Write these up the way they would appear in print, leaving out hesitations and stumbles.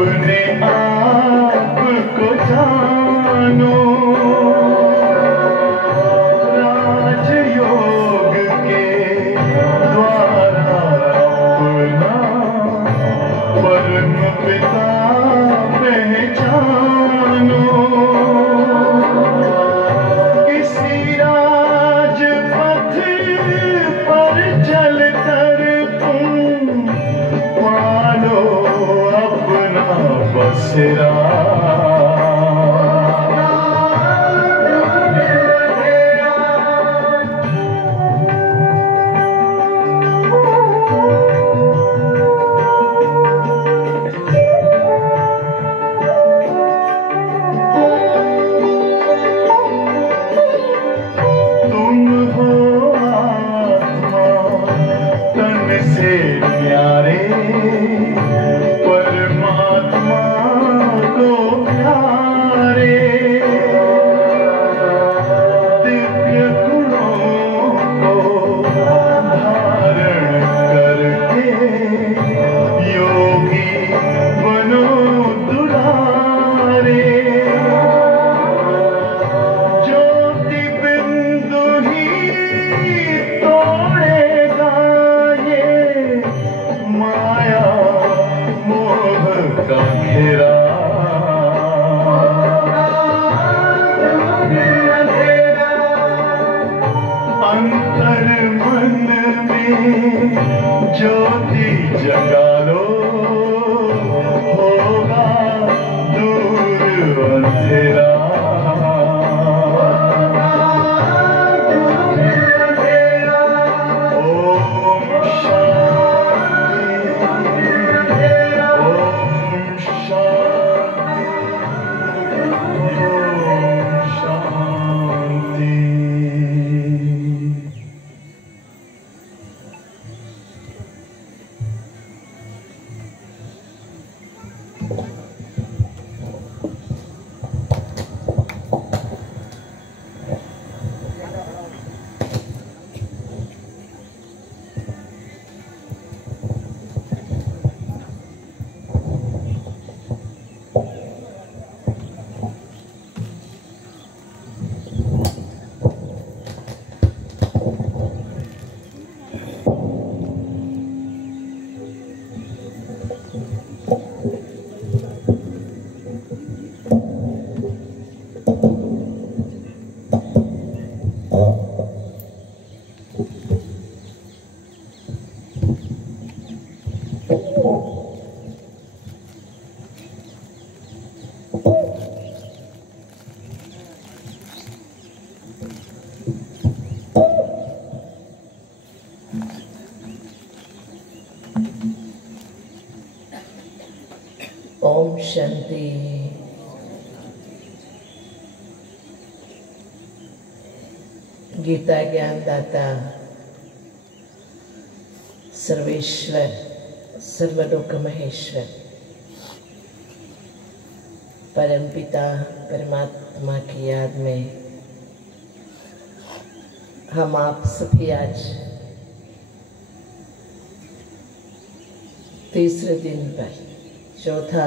अपने आप को जानो, राजयोग के द्वारा अपना परम पिता पहचानो। इसी राजपथ पर चलकर तुम पालो अपना बसेरा। ज्योति जगा लो, होगा दूर अंधेरा। ओम शांति। गीता ज्ञानदाता सर्वेश्वर सर्वलोक महेश्वर परमपिता परमात्मा की याद में हम आप सभी आज तीसरे दिन पर चौथा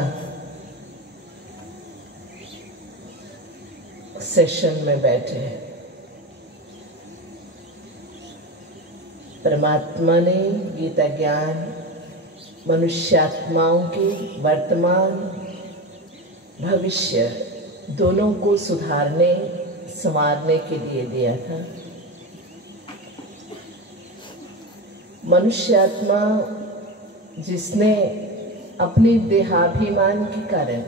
सेशन में बैठे हैं। परमात्मा ने गीता ज्ञान मनुष्यात्माओं के वर्तमान भविष्य दोनों को सुधारने संवारने के लिए दिया था। मनुष्यात्मा जिसने अपने देहाभिमान के कारण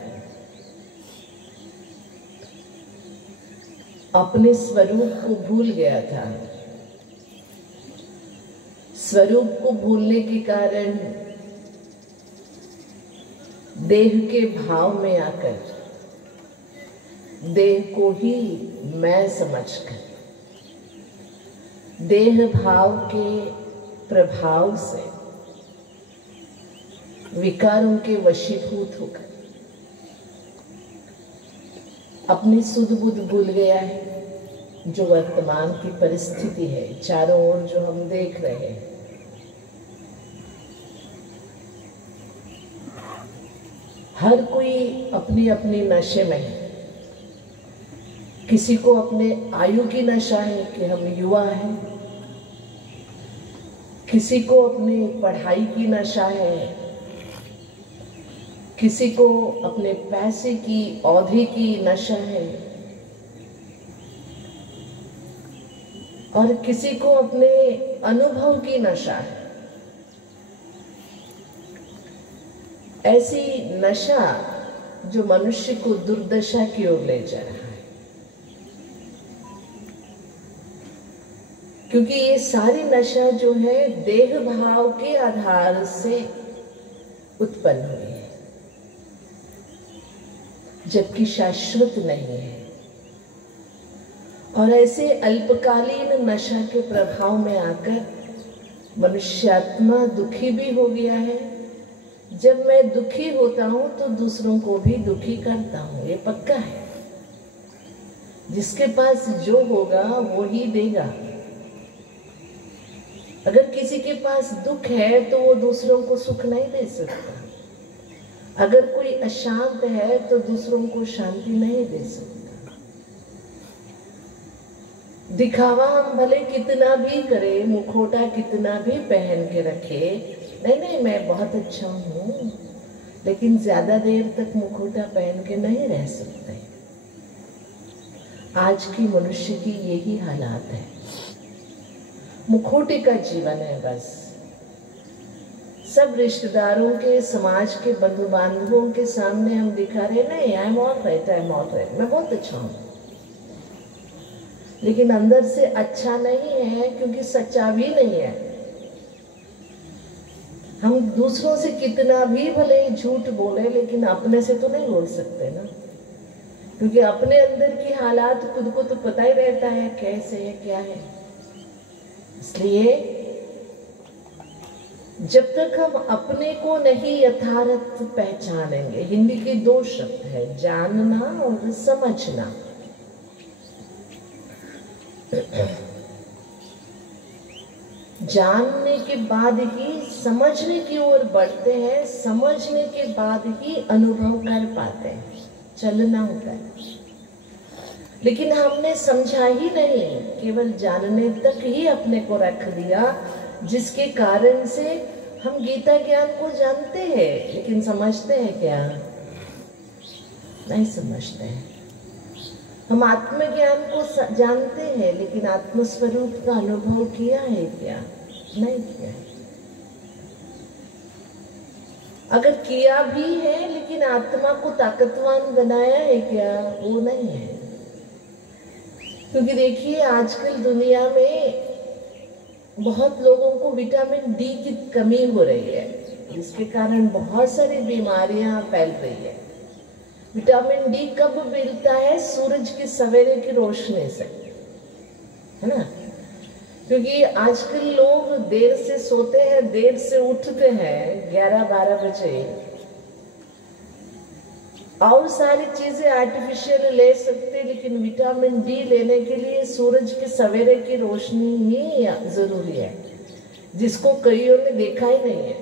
अपने स्वरूप को भूल गया था, स्वरूप को भूलने के कारण देह के भाव में आकर देह को ही मैं समझकर देह भाव के प्रभाव से विकारों के वशीभूत होकर अपनी सुध बुध भूल गया है। जो वर्तमान की परिस्थिति है चारों ओर जो हम देख रहे हैं, हर कोई अपनी अपनी नशे में है। किसी को अपने आयु की नशा है कि हम युवा हैं, किसी को अपनी पढ़ाई की नशा है, किसी को अपने पैसे की औधे की नशा है, और किसी को अपने अनुभव की नशा है। ऐसी नशा जो मनुष्य को दुर्दशा की ओर ले जा रहा है, क्योंकि ये सारी नशा जो है देह भाव के आधार से उत्पन्न हुई है, जबकि शाश्वत नहीं है। और ऐसे अल्पकालीन नशा के प्रभाव में आकर मनुष्यात्मा दुखी भी हो गया है। जब मैं दुखी होता हूं तो दूसरों को भी दुखी करता हूं, ये पक्का है। जिसके पास जो होगा वो ही देगा। अगर किसी के पास दुख है तो वो दूसरों को सुख नहीं दे सकता। अगर कोई अशांत है तो दूसरों को शांति नहीं दे सकता। दिखावा हम भले कितना भी करें, मुखौटा कितना भी पहन के रखे, नहीं मैं बहुत अच्छा हूं, लेकिन ज्यादा देर तक मुखौटा पहन के नहीं रह सकते। आज की मनुष्य की यही हालात है, मुखौटे का जीवन है बस। सब रिश्तेदारों के, समाज के, बंधु बांधवों के सामने हम दिखा रहे नहीं, आई एम ऑल राइट, मैं बहुत अच्छा हूं, लेकिन अंदर से अच्छा नहीं है, क्योंकि सच्चा भी नहीं है। हम दूसरों से कितना भी भले ही झूठ बोले, लेकिन अपने से तो नहीं बोल सकते ना, क्योंकि अपने अंदर की हालात खुद को तो पता ही रहता है कैसे है, क्या है। इसलिए जब तक हम अपने को नहीं यथार्थ पहचानेंगे, हिंदी के दो शब्द है, जानना और समझना। जानने के बाद ही समझने की ओर बढ़ते हैं, समझने के बाद ही अनुभव कर पाते हैं, चलना होता है। लेकिन हमने समझा ही नहीं, केवल जानने तक ही अपने को रख दिया, जिसके कारण से हम गीता ज्ञान को जानते हैं, लेकिन समझते हैं क्या? नहीं समझते हैं। हम आत्मज्ञान को जानते हैं, लेकिन आत्मस्वरूप का अनुभव किया है क्या? नहीं किया है। अगर किया भी है, लेकिन आत्मा को ताकतवान बनाया है क्या? वो नहीं है। क्योंकि देखिए आजकल दुनिया में बहुत लोगों को विटामिन डी की कमी हो रही है, जिसके कारण बहुत सारी बीमारियां फैल रही है। विटामिन डी कब मिलता है? सूरज की सवेरे की रोशनी से, है ना। क्योंकि आजकल लोग देर से सोते हैं, देर से उठते हैं, 11-12 बजे, और सारी चीजें आर्टिफिशियल ले सकते, लेकिन विटामिन डी लेने के लिए सूरज के सवेरे की रोशनी ही जरूरी है, जिसको कईयों ने देखा ही नहीं है।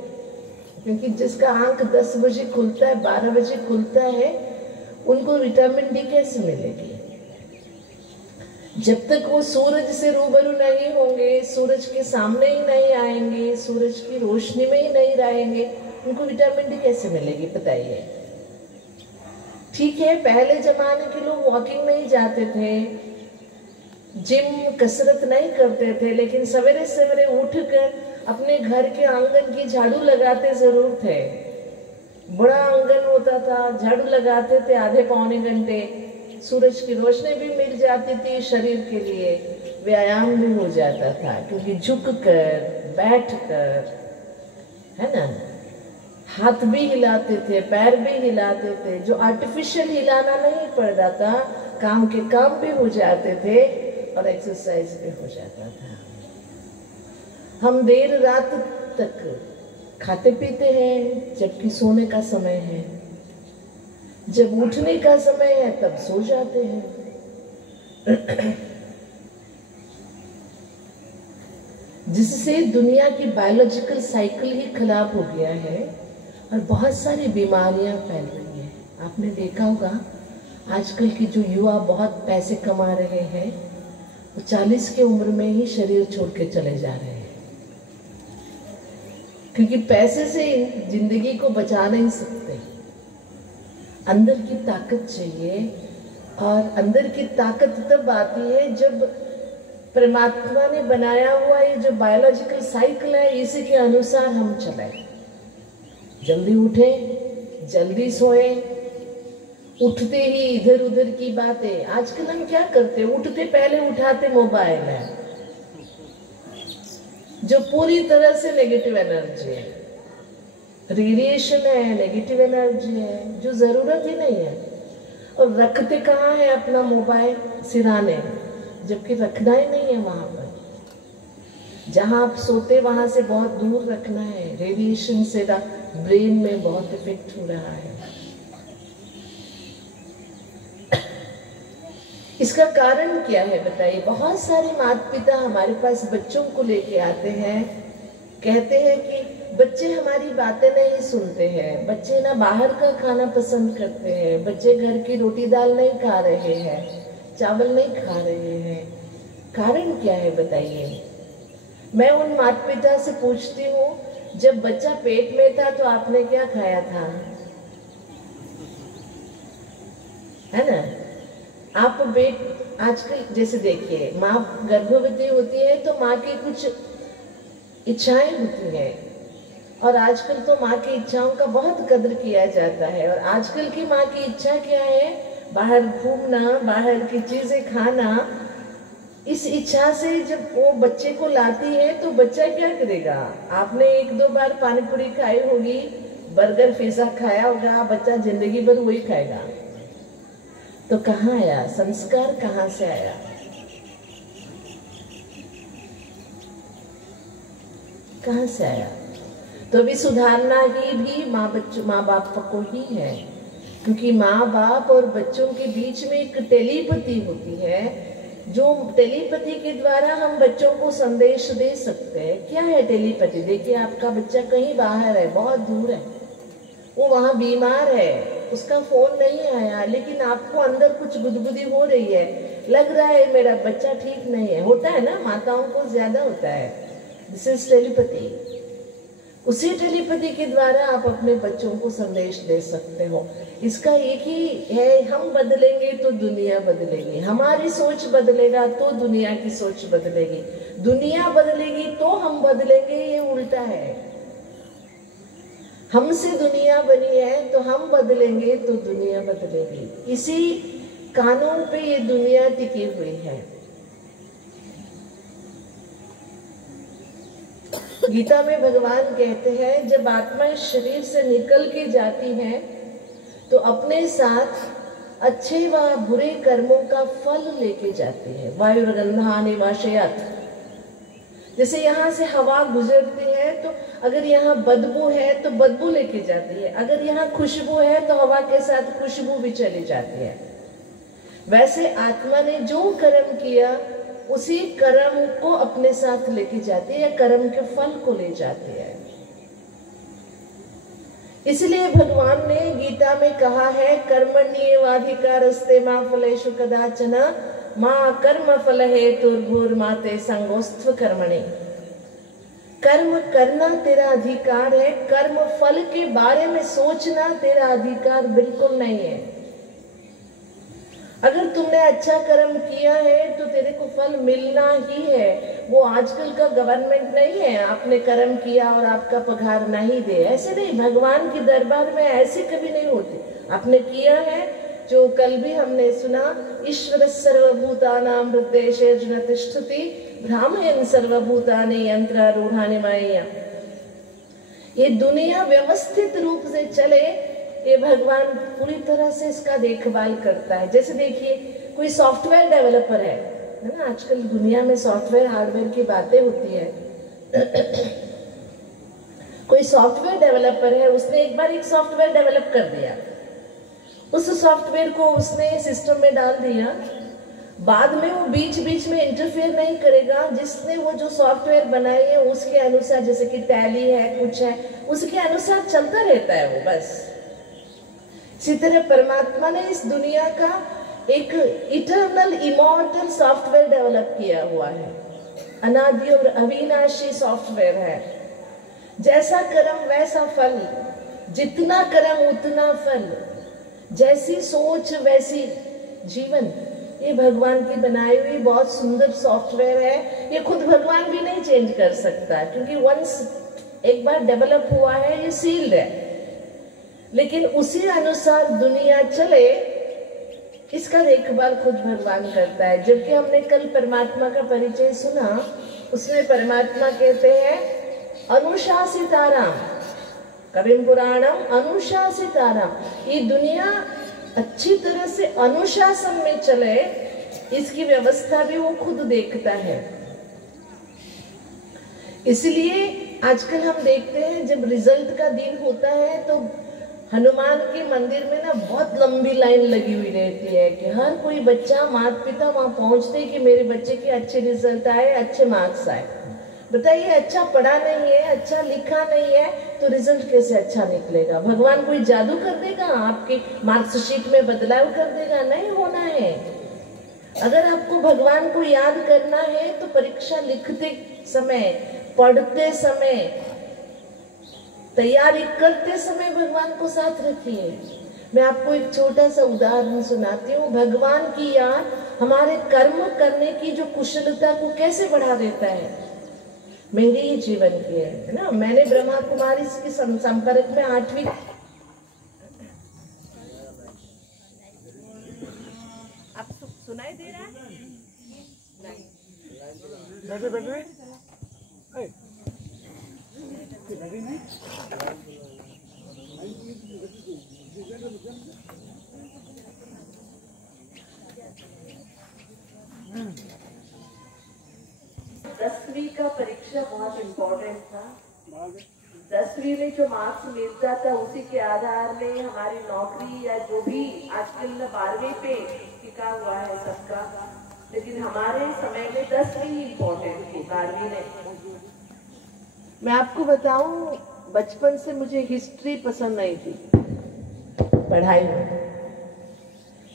क्योंकि जिसका आंख 10 बजे खुलता है, 12 बजे खुलता है, उनको विटामिन डी कैसे मिलेगी? जब तक वो सूरज से रूबरू नहीं होंगे, सूरज के सामने ही नहीं आएंगे, सूरज की रोशनी में ही नहीं रहेंगे, उनको विटामिन डी कैसे मिलेगी? बताइए। ठीक है, पहले जमाने के लोग वॉकिंग नहीं जाते थे, जिम कसरत नहीं करते थे, लेकिन सवेरे सवेरे उठकर अपने घर के आंगन की झाड़ू लगाते जरूर थे। बड़ा आंगन होता था, झाड़ू लगाते थे आधे पौने घंटे, सूरज की रोशनी भी मिल जाती थी, शरीर के लिए व्यायाम भी हो जाता था। क्योंकि झुककर, बैठकर, है ना, हाथ भी हिलाते थे, पैर भी हिलाते थे, जो आर्टिफिशियल हिलाना नहीं पड़ता था, काम के काम भी हो जाते थे और एक्सरसाइज भी हो जाता था। हम देर रात तक खाते पीते हैं, जबकि सोने का समय है। जब उठने का समय है तब सो जाते हैं। जिससे दुनिया की बायोलॉजिकल साइकिल ही खराब हो गया है। और बहुत सारी बीमारियां फैल रही हैं। आपने देखा होगा आजकल की जो युवा बहुत पैसे कमा रहे हैं वो 40 की उम्र में ही शरीर छोड़ के चले जा रहे हैं, क्योंकि पैसे से जिंदगी को बचा नहीं सकते। अंदर की ताकत चाहिए, और अंदर की ताकत तब आती है जब परमात्मा ने बनाया हुआ ये जो बायोलॉजिकल साइकिल है इसी के अनुसार हम चलें। जल्दी उठे, जल्दी सोए, उठते ही इधर उधर की बातें। आजकल हम क्या करते, उठते पहले उठाते मोबाइल है जो पूरी तरह से नेगेटिव एनर्जी है, रेडिएशन है, नेगेटिव एनर्जी है जो जरूरत ही नहीं है। और रखते कहाँ है अपना मोबाइल सिराने, जबकि रखना ही नहीं है वहां पर। जहां आप सोते वहां से बहुत दूर रखना है। रेडिएशन से ब्रेन में बहुत इफेक्ट हो रहा है। इसका कारण क्या है बताइए? बहुत सारे माता पिता हमारे पास बच्चों को लेके आते हैं, कहते हैं कि बच्चे हमारी बातें नहीं सुनते हैं, बच्चे ना बाहर का खाना पसंद करते हैं, बच्चे घर की रोटी दाल नहीं खा रहे हैं, चावल नहीं खा रहे हैं। कारण क्या है बताइए? मैं उन माता पिता से पूछती हूँ, जब बच्चा पेट में था तो आपने क्या खाया था? है ना? आप आजकल जैसे देखिए, माँ गर्भवती होती है तो माँ की कुछ इच्छाएं होती हैं, और आजकल तो माँ की इच्छाओं का बहुत कदर किया जाता है। और आजकल की माँ की इच्छा क्या है? बाहर घूमना, बाहर की चीजें खाना। इस इच्छा से जब वो बच्चे को लाती है तो बच्चा क्या करेगा? आपने 1-2 बार पानी पूरी खाई होगी, बर्गर पिज्जा खाया होगा, बच्चा जिंदगी भर वही खाएगा। तो कहाँ आया संस्कार? कहाँ से आया? कहाँ से आया? तो अभी सुधारना ही भी माँ बाप को ही है, क्योंकि माँ बाप और बच्चों के बीच में एक टेलीपैथी होती है, जो टेलीपैथी के द्वारा हम बच्चों को संदेश दे सकते हैं। क्या है टेलीपैथी? देखिए, आपका बच्चा कहीं बाहर है, बहुत दूर है, वो वहां बीमार है, उसका फोन नहीं आया, लेकिन आपको अंदर कुछ गुदगुदी हो रही है, लग रहा है मेरा बच्चा ठीक नहीं है। होता है ना, माताओं को ज्यादा होता है। This is telepathy. उसी टेलीपैथी के द्वारा आप अपने बच्चों को संदेश दे सकते हो। इसका एक ही है, हम बदलेंगे तो दुनिया बदलेगी, हमारी सोच बदलेगा तो दुनिया की सोच बदलेगी, दुनिया बदलेगी तो हम बदलेंगे। ये उल्टा है। हमसे दुनिया बनी है तो हम बदलेंगे तो दुनिया बदलेगी। इसी कानून पे ये दुनिया टिकी हुई है। गीता में भगवान कहते हैं, जब आत्मा इस शरीर से निकल के जाती है तो अपने साथ अच्छे व बुरे कर्मों का फल लेके जाती है। वायुर्गंधानि वाशयत्। जैसे यहाँ से हवा गुजरती है तो अगर यहाँ बदबू है तो बदबू लेके जाती है, अगर यहाँ खुशबू है तो हवा के साथ खुशबू भी चली जाती है। वैसे आत्मा ने जो कर्म किया उसी कर्म को अपने साथ लेके जाती है, या कर्म के फल को ले जाती है। इसलिए भगवान ने गीता में कहा है, कर्मण्येवाधिकारस्ते मा फलेषु कदाचन मां कर्म फल हेतुर्भुर्माते संगोस्त्व कर्मणि। कर्म करना तेरा अधिकार है, कर्म फल के बारे में सोचना तेरा अधिकार बिल्कुल नहीं है। अगर तुमने अच्छा कर्म किया है तो तेरे को फल मिलना ही है। वो आजकल का गवर्नमेंट नहीं है आपने कर्म किया और आपका पगार नहीं दे, ऐसे नहीं। भगवान के दरबार में ऐसे कभी नहीं होती। आपने किया है, जो कल भी हमने सुना, ईश्वर सर्वभूतानां हृदयेषु अर्जुन तिष्ठति ब्राह्मण सर्वभूतानि यंत्रारूढ़ानि माया। ये दुनिया व्यवस्थित रूप से चले, ये भगवान पूरी तरह से इसका देखभाल करता है। जैसे देखिए, कोई सॉफ्टवेयर डेवलपर है ना, आजकल दुनिया में सॉफ्टवेयर हार्डवेयर की बातें होती है। कोई सॉफ्टवेयर डेवलपर है, उसने एक बार एक सॉफ्टवेयर डेवलप कर दिया, उस सॉफ्टवेयर को उसने सिस्टम में डाल दिया, बाद में वो बीच बीच में इंटरफेयर नहीं करेगा, जिसने वो जो सॉफ्टवेयर बनाए है उसके अनुसार, जैसे कि टैली है कुछ है, उसके अनुसार चलता रहता है वो बस। इसी तरह परमात्मा ने इस दुनिया का एक इटर्नल इमॉर्टल सॉफ्टवेयर डेवलप किया हुआ है, अनादि और अविनाशी सॉफ्टवेयर है। जैसा कर्म वैसा फल, जितना कर्म उतना फल, जैसी सोच वैसी जीवन। ये भगवान की बनाई हुई बहुत सुंदर सॉफ्टवेयर है। ये खुद भगवान भी नहीं चेंज कर सकता, क्योंकि वंस एक बार डेवलप हुआ है, ये सील्ड है। लेकिन उसी अनुसार दुनिया चले, इसका देखभाल खुद भगवान करता है। जबकि हमने कल परमात्मा का परिचय सुना, उसमें परमात्मा कहते हैं अनुशासिताराम, कविम पुराणम अनुशासिताराम। ये दुनिया अच्छी तरह से अनुशासन में चले, इसकी व्यवस्था भी वो खुद देखता है। इसलिए आजकल हम देखते हैं जब रिजल्ट का दिन होता है तो हनुमान के मंदिर में ना बहुत लंबी लाइन लगी हुई रहती है कि हर कोई बच्चा, माता पिता वहां पहुंचते कि मेरे बच्चे के अच्छे रिजल्ट आए, अच्छे मार्क्स आए। बताइए, अच्छा पढ़ा नहीं है, अच्छा लिखा नहीं है, तो रिजल्ट कैसे अच्छा निकलेगा? भगवान कोई जादू कर देगा, आपकी मार्कशीट में बदलाव कर देगा? नहीं होना है। अगर आपको भगवान को याद करना है तो परीक्षा लिखते समय, पढ़ते समय, तैयारी करते समय भगवान को साथ रखिए। मैं आपको एक छोटा सा उदाहरण सुनाती हूँ। भगवान की याद हमारे कर्म करने की जो कुशलता को कैसे बढ़ा देता है, मेरे ही जीवन की है ना। मैंने ब्रह्मा कुमारी के संपर्क में 8वीं आप सुनाई दे रहा है? दसवीं का परीक्षा बहुत इम्पोर्टेंट था। 10वीं में जो मार्क्स मिलता था उसी के आधार में हमारी नौकरी या जो भी आजकल 12वीं पे टिका हुआ है सबका, लेकिन हमारे समय में 10वीं इम्पोर्टेंट थी, 12वीं नहीं। मैं आपको बताऊं, बचपन से मुझे हिस्ट्री पसंद नहीं थी पढ़ाई में।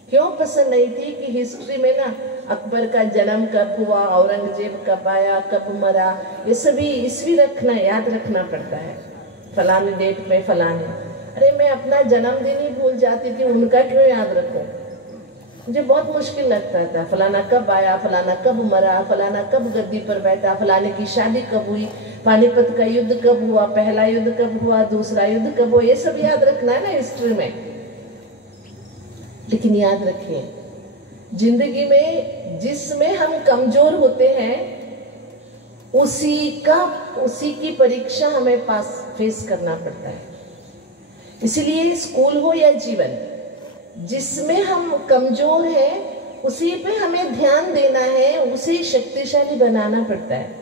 क्यों पसंद नहीं थी कि हिस्ट्री में ना अकबर का जन्म कब हुआ, औरंगजेब कब आया, कब मरा, ये सभी ईस्वी रखना, याद रखना पड़ता है, फलाने डेट में फलाने। अरे मैं अपना जन्मदिन ही भूल जाती थी, उनका क्यों याद रखूं? मुझे बहुत मुश्किल लगता था। फलाना कब आया, फलाना कब मरा, फलाना कब गद्दी पर बैठा, फलाने की शादी कब हुई, पानीपत का युद्ध कब हुआ, पहला युद्ध कब हुआ, दूसरा युद्ध कब हुआ, ये सब याद रखना है ना हिस्ट्री में। लेकिन याद रखिए, जिंदगी में जिसमें हम कमजोर होते हैं उसी की परीक्षा हमें फेस करना पड़ता है। इसलिए स्कूल हो या जीवन, जिसमें हम कमजोर हैं उसी पे हमें ध्यान देना है, उसे शक्तिशाली बनाना पड़ता है।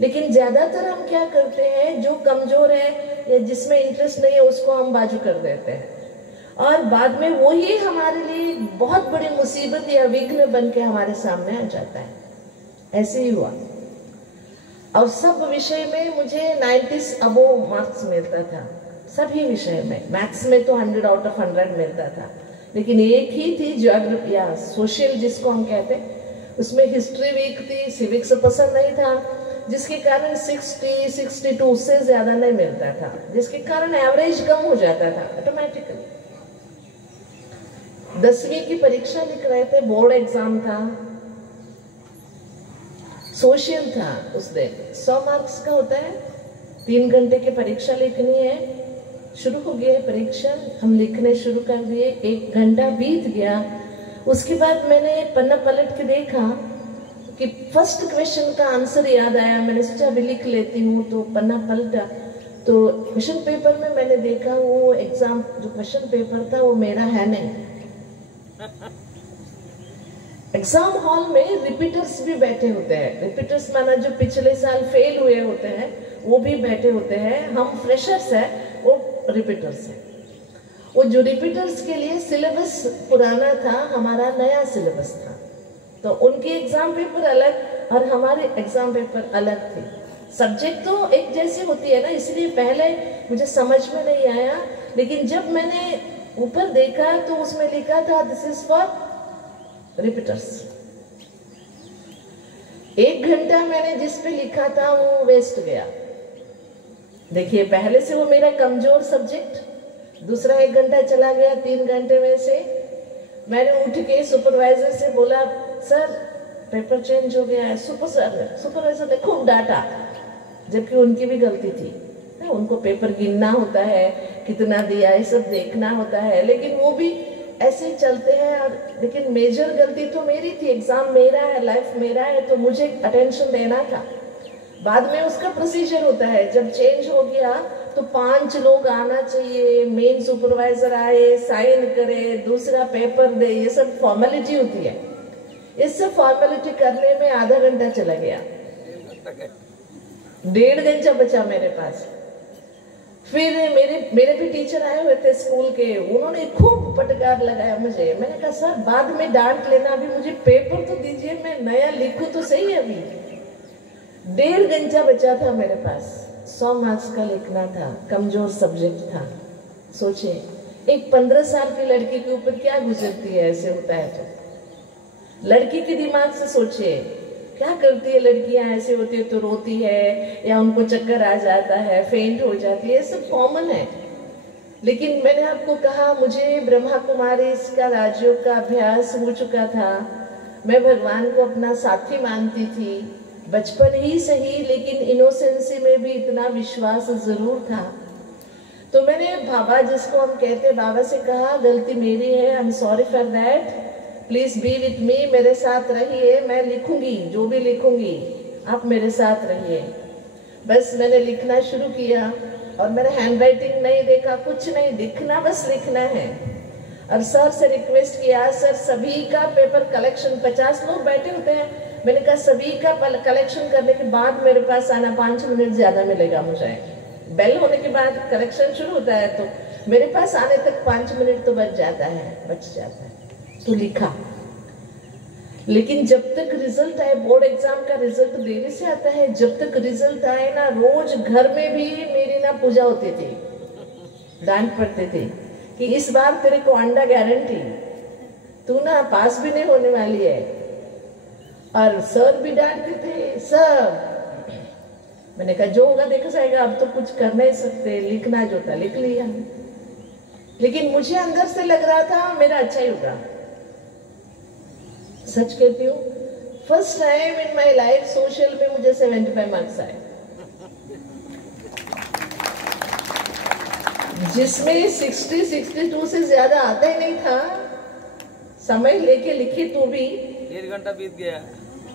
लेकिन ज्यादातर हम क्या करते हैं, जो कमजोर है या जिसमें इंटरेस्ट नहीं है उसको हम बाजू कर देते हैं, और बाद में वही हमारे लिए बहुत बड़ी मुसीबत या विघ्न बन के हमारे सामने आ जाता है। ऐसे ही हुआ। और सब विषय में मुझे 90s अबोव मार्क्स मिलता था, सभी विषय में। मैथ्स में तो 100 आउट ऑफ 100 मिलता था, लेकिन एक ही थी ज्योग्राफी या सोशल जिसको हम कहते हैं, उसमें हिस्ट्री वीक थी, सिविक्स पसंद नहीं था, जिसके कारण 60, 62 से ज्यादा नहीं मिलता था, जिसके कारण एवरेज कम हो जाता था ऑटोमेटिकली। 10वीं की परीक्षा लिख रहे थे, बोर्ड एग्जाम था, सोशल था उस दिन, 100 मार्क्स का होता है, 3 घंटे की परीक्षा लिखनी है। शुरू हो गया परीक्षा, हम लिखने शुरू कर दिए, 1 घंटा बीत गया। उसके बाद मैंने पन्ना पलट के देखा कि फर्स्ट क्वेश्चन का आंसर याद आया। मैंने सोचा अभी लिख लेती हूँ, तो पन्ना पलटा तो क्वेश्चन पेपर में मैंने देखा वो एग्जाम जो क्वेश्चन पेपर था वो मेरा है नहीं। एग्जाम हॉल में रिपीटर्स भी बैठे होते हैं, रिपीटर्स माना जो पिछले साल फेल हुए होते हैं वो भी बैठे होते हैं। हम फ्रेशर्स हैं, वो रिपीटर्स हैं। वो जो रिपीटर्स के लिए सिलेबस पुराना था, हमारा नया सिलेबस था। तो उनके एग्जाम पेपर अलग और हमारे एग्जाम पेपर अलग थे। सब्जेक्ट तो एक जैसी होती है ना, इसलिए पहले मुझे समझ में नहीं आया, लेकिन जब मैंने ऊपर देखा तो उसमें लिखा था दिस इज फॉर रिपीटर्स। 1 घंटा मैंने जिस पे लिखा था वो वेस्ट गया। देखिए, पहले से वो मेरा कमजोर सब्जेक्ट, दूसरा 1 घंटा चला गया। 3 घंटे में से मैंने उठ के सुपरवाइजर से बोला, सर पेपर चेंज हो गया है। सुपरवाइजर ने खूब डांटा, जबकि उनकी भी गलती थी। उनको पेपर गिनना होता है, कितना दिया, ये सब देखना होता है, लेकिन वो भी ऐसे ही चलते हैं। और लेकिन मेजर गलती तो मेरी थी, एग्जाम मेरा है, लाइफ मेरा है, तो मुझे अटेंशन देना था। बाद में उसका प्रोसीजर होता है, जब चेंज हो गया तो 5 लोग आना चाहिए, मेन सुपरवाइजर आए, साइन करे, दूसरा पेपर दे, ये सब फॉर्मेलिटी होती है। इस सब फॉर्मेलिटी करने में आधा घंटा चला गया, 1.5 घंटा बचा मेरे पास। फिर मेरे भी टीचर आए हुए थे स्कूल के, उन्होंने खूब फटकार लगाया मुझे। मैंने कहा सर बाद में डांट लेना, अभी मुझे पेपर तो दीजिए, मैं नया लिखूं तो सही है। अभी 1.5 घंटा बचा था मेरे पास, 100 मार्क्स का लिखना था, कमजोर सब्जेक्ट था। सोचे एक 15 साल की लड़की के ऊपर क्या गुजरती है, ऐसे होता है तो। लड़की के दिमाग से सोचे क्या करती है लड़कियां, ऐसे होती है तो रोती है या उनको चक्कर आ जाता है, फेंट हो जाती है, ये सब कॉमन है। लेकिन मैंने आपको कहा, मुझे ब्रह्मा कुमारी इसका राजयोग का अभ्यास हो चुका था। मैं भगवान को अपना साथी मानती थी, बचपन ही सही, लेकिन इनोसेंसी में भी इतना विश्वास जरूर था। तो मैंने बाबा, जिसको हम कहते हैं, बाबा से कहा गलती मेरी है, I am sorry for that, please be with me, मेरे साथ रहिए, मैं लिखूंगी, जो भी लिखूंगी आप मेरे साथ रहिए। बस मैंने लिखना शुरू किया और मैंने हैंडराइटिंग नहीं देखा, कुछ नहीं, लिखना, बस लिखना है। और सर से रिक्वेस्ट किया, सर सभी का पेपर कलेक्शन, 50 लोग बैठे होते हैं, मैंने कहा सभी का कलेक्शन करने के बाद मेरे पास आना, 5 मिनट ज्यादा मिलेगा मुझे। बेल होने के बाद कलेक्शन शुरू होता है, तो मेरे पास आने तक 5 मिनट तो बच जाता है। तो लिखा, लेकिन जब तक रिजल्ट आए, बोर्ड एग्जाम का रिजल्ट देरी से आता है, जब तक रिजल्ट आए ना, रोज घर में भी मेरी ना पूजा होती थी, डांट पड़ते थे कि इस बार तेरे को अंडा गारंटी, तू ना पास भी नहीं होने वाली है। और सर भी डांटते थे सब। मैंने कहा जो होगा देखा जाएगा, अब तो कुछ कर नहीं सकते, लिखना जो था लिख लिया। लेकिन मुझे अंदर से लग रहा था मेरा अच्छा ही होगा। सच कहती हूँ, first time in my life social में मुझे 75 मार्क्स आए, जिसमें 60-62 से ज्यादा आता ही नहीं था। समय लेके लिखी तो भी 1.5 घंटा बीत गया,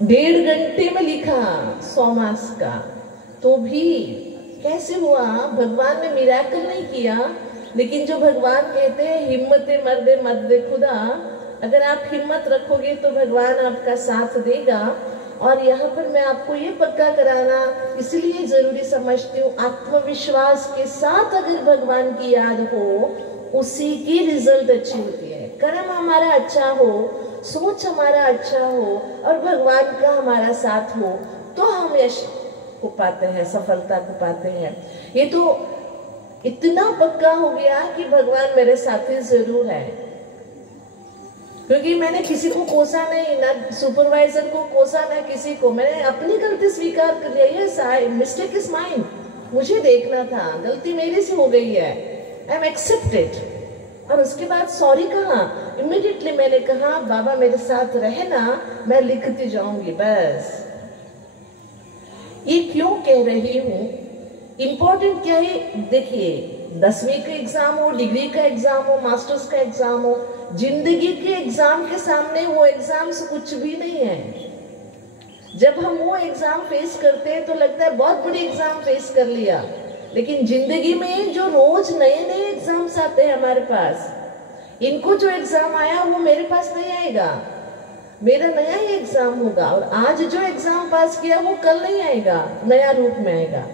1.5 घंटे में लिखा 100 मार्क्स का, तो भी कैसे हुआ? भगवान ने मिराकल नहीं किया, लेकिन जो भगवान कहते हैं हिम्मत मर्दे मत दे खुदा, अगर आप हिम्मत रखोगे तो भगवान आपका साथ देगा। और यहाँ पर मैं आपको ये पक्का कराना इसलिए जरूरी समझती हूँ, आत्मविश्वास के साथ अगर भगवान की याद हो, उसी की रिजल्ट अच्छी होती है। कर्म हमारा अच्छा हो, सोच हमारा अच्छा हो और भगवान का हमारा साथ हो, तो हम यश को पाते हैं, सफलता को पाते हैं। ये तो इतना पक्का हो गया कि भगवान मेरे साथी जरूर है, क्योंकि मैंने किसी को कोसा नहीं, ना सुपरवाइजर को कोसा, ना किसी को। मैंने अपनी गलती स्वीकार कर लिया, ये मिस्टेक इज माइन, मुझे देखना था, गलती मेरी से हो गई है, आई एम एक्सेप्टेड। और उसके बाद सॉरी कहा, इमीडिएटली मैंने कहा बाबा मेरे साथ रहना, मैं लिखती जाऊंगी बस। ये क्यों कह रही हूँ, इंपॉर्टेंट क्या है? देखिए, 10वीं का एग्जाम हो, डिग्री का एग्जाम हो, मास्टर्स का एग्जाम हो, जिंदगी के एग्जाम के सामने वो एग्जाम्स कुछ भी नहीं है। जब हम वो एग्जाम फेस करते हैं तो लगता है बहुत बड़ी एग्जाम फेस कर लिया, लेकिन जिंदगी में जो रोज नए नए एग्जाम्स आते हैं हमारे पास, इनको जो एग्जाम आया वो मेरे पास नहीं आएगा, मेरा नया ही एग्जाम होगा। और आज जो एग्जाम पास किया वो कल नहीं आएगा, नया रूप में आएगा।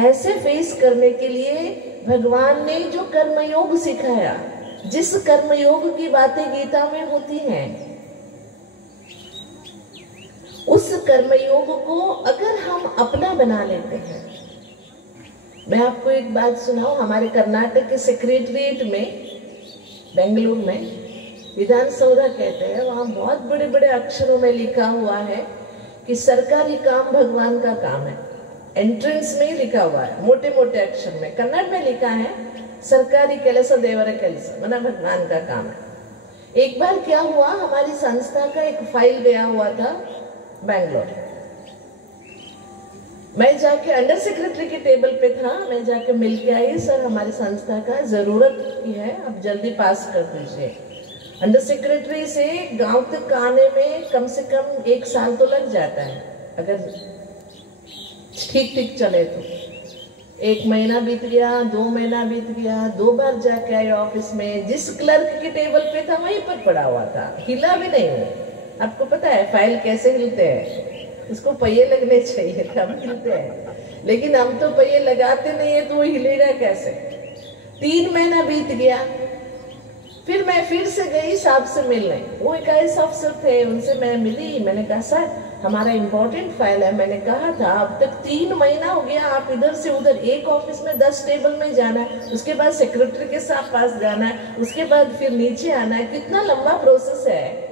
ऐसे फेस करने के लिए भगवान ने जो कर्मयोग सिखाया, जिस कर्मयोग की बातें गीता में होती हैं, कर्मयोग को अगर हम अपना बना लेते हैं, मैं आपको एक बात सुनाऊं, हमारे कर्नाटक के सेक्रेटरिएट में बेंगलुरु में विधानसौधा कहते हैं, वहां बहुत बड़े बड़े अक्षरों में लिखा हुआ है कि सरकारी काम भगवान का काम है। एंट्रेंस में ही लिखा हुआ है मोटे मोटे अक्षर में, कन्नड़ में लिखा है सरकारी केलस देवर केलस, मना भगवान का काम है। एक बार क्या हुआ, हमारी संस्था का एक फाइल गया हुआ था बैंगलोर, मैं जाके अंडर सेक्रेटरी के टेबल पे था, मैं जाके मिल के आई, सर हमारी संस्था का जरूरत की है, आप जल्दी पास कर दीजिए। अंडर सेक्रेटरी से गांव तक आने में कम से कम 1 साल तो लग जाता है, अगर ठीक ठीक चले तो। 1 महीना बीत गया, 2 महीना बीत गया, 2 बार जाके आए ऑफिस में, जिस क्लर्क के टेबल पे था वहीं पर पड़ा हुआ था, हिला भी नहीं हुआ। आपको पता है फाइल कैसे हिलते हैं, उसको पहिए लगने चाहिए तब हिलते हैं, लेकिन हम तो पहिए लगाते नहीं है तो वो हिलेगा कैसे। 3 महीना बीत गया, फिर मैं फिर से गई साहब से मिलने, वो एक आईएएस अफसर थे, उनसे मैं मिली, मैंने कहा सर हमारा इम्पोर्टेंट फाइल है, मैंने कहा था अब तक 3 महीना हो गया, आप इधर से उधर, एक ऑफिस में 10 टेबल में जाना है, उसके बाद सेक्रेटरी के साथ पास जाना है, उसके बाद फिर नीचे आना है, कितना लंबा प्रोसेस है,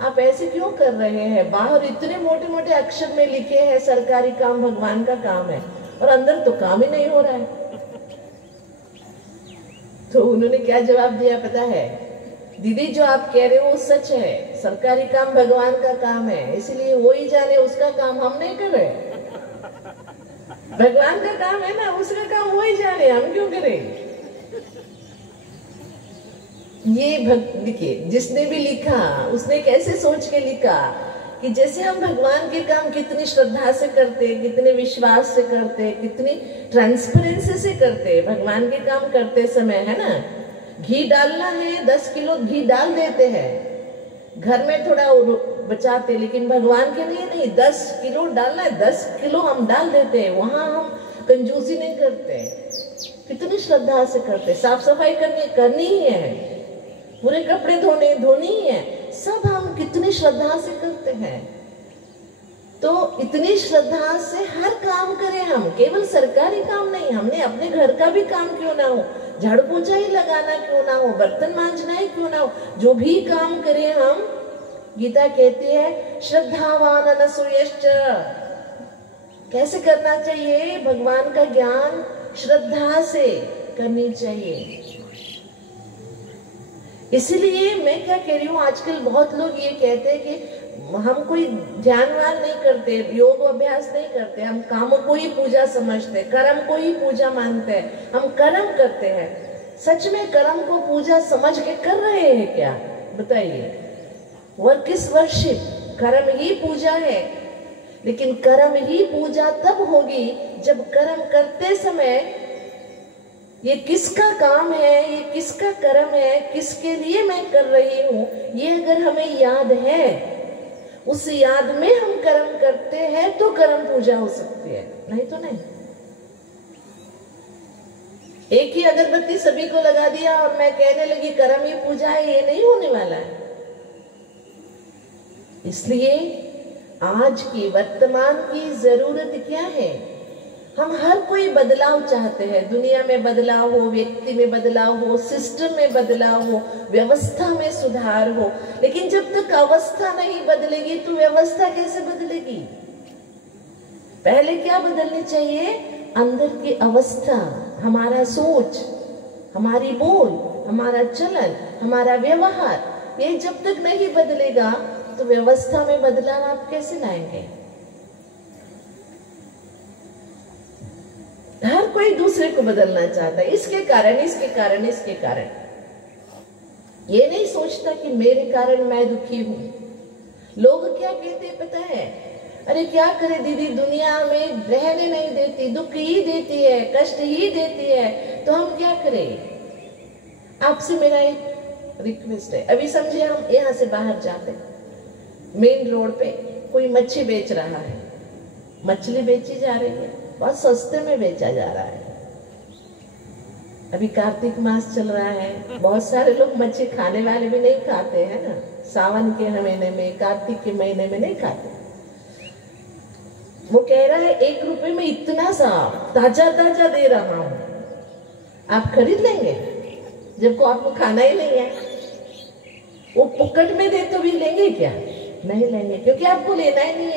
आप ऐसे क्यों कर रहे हैं। बाहर इतने मोटे मोटे अक्षर में लिखे हैं सरकारी काम भगवान का काम है, और अंदर तो काम ही नहीं हो रहा है। तो उन्होंने क्या जवाब दिया पता है, दीदी जो आप कह रहे हो वो सच है, सरकारी काम भगवान का काम है, इसलिए वो ही जाने, उसका काम हम नहीं कर रहे। भगवान का काम है ना, उसका काम वो ही जाने, हम क्यों करें। ये देखिए जिसने भी लिखा उसने कैसे सोच के लिखा कि जैसे हम भगवान के काम कितनी श्रद्धा से करते, कितने विश्वास से करते, कितनी ट्रांसपेरेंसी से करते, भगवान के काम करते समय, है ना, घी डालना है 10 किलो घी डाल देते हैं, घर में थोड़ा बचाते, लेकिन भगवान के लिए नहीं, 10 किलो डालना है 10 किलो हम डाल देते हैं, वहां हम कंजूसी नहीं करते, कितनी श्रद्धा से करते, साफ सफाई करनी ही है, पूरे कपड़े धोनी ही है, सब हम कितनी श्रद्धा से करते हैं। तो इतनी श्रद्धा से हर काम करें हम, केवल सरकारी काम नहीं, हमने अपने घर का भी काम क्यों ना हो, झाड़ू पोछा ही लगाना क्यों ना हो, बर्तन मांजना ही क्यों ना हो, जो भी काम करें हम, गीता कहती है श्रद्धावान अनसूयश्च, कैसे करना चाहिए, भगवान का ज्ञान श्रद्धा से करनी चाहिए। इसलिए मैं क्या कह रही हूँ, आजकल बहुत लोग ये कहते हैं कि हम कोई ध्यानवान नहीं करते, योग अभ्यास नहीं करते, हम काम को ही पूजा समझते, कर्म को ही पूजा मानते हैं, हम कर्म करते हैं। सच में कर्म को पूजा समझ के कर रहे हैं क्या, बताइए। वर्क इज वर्शिप, कर्म ही पूजा है, लेकिन कर्म ही पूजा तब होगी जब कर्म करते समय ये किसका काम है, ये किसका कर्म है, किसके लिए मैं कर रही हूँ, ये अगर हमें याद है, उस याद में हम कर्म करते हैं तो कर्म पूजा हो सकती है, नहीं तो नहीं। एक ही अगरबत्ती सभी को लगा दिया और मैं कहने लगी कर्म ही पूजा है, ये नहीं होने वाला है। इसलिए आज की वर्तमान की जरूरत क्या है, हम हर कोई बदलाव चाहते हैं, दुनिया में बदलाव हो, व्यक्ति में बदलाव हो, सिस्टम में बदलाव हो, व्यवस्था में सुधार हो, लेकिन जब तक अवस्था नहीं बदलेगी तो व्यवस्था कैसे बदलेगी। पहले क्या बदलनी चाहिए, अंदर की अवस्था, हमारा सोच, हमारी बोल, हमारा चलन, हमारा व्यवहार, ये जब तक नहीं बदलेगा तो व्यवस्था में बदलाव आप कैसे लाएंगे। हर कोई दूसरे को बदलना चाहता है, इसके कारण ये नहीं सोचता कि मेरे कारण मैं दुखी हूं। लोग क्या कहते पता है, अरे क्या करे दीदी, दुनिया में रहने नहीं देती, दुख ही देती है, कष्ट ही देती है, तो हम क्या करें। आपसे मेरा एक रिक्वेस्ट है, अभी समझिए हम यहाँ से बाहर जाते, मेन रोड पे कोई मच्छी बेच रहा है, मछली बेची जा रही है, बहुत सस्ते में बेचा जा रहा है। अभी कार्तिक मास चल रहा है, बहुत सारे लोग मच्छी खाने वाले भी नहीं खाते हैं ना, सावन के महीने में, कार्तिक के महीने में नहीं खाते। वो कह रहा है 1 रुपए में इतना सा ताजा ताजा दे रहा हूं, आप खरीद लेंगे? जबको आपको खाना ही नहीं है। वो पुक्कट में दे तो भी लेंगे क्या? नहीं लेंगे, क्योंकि आपको लेना ही नहीं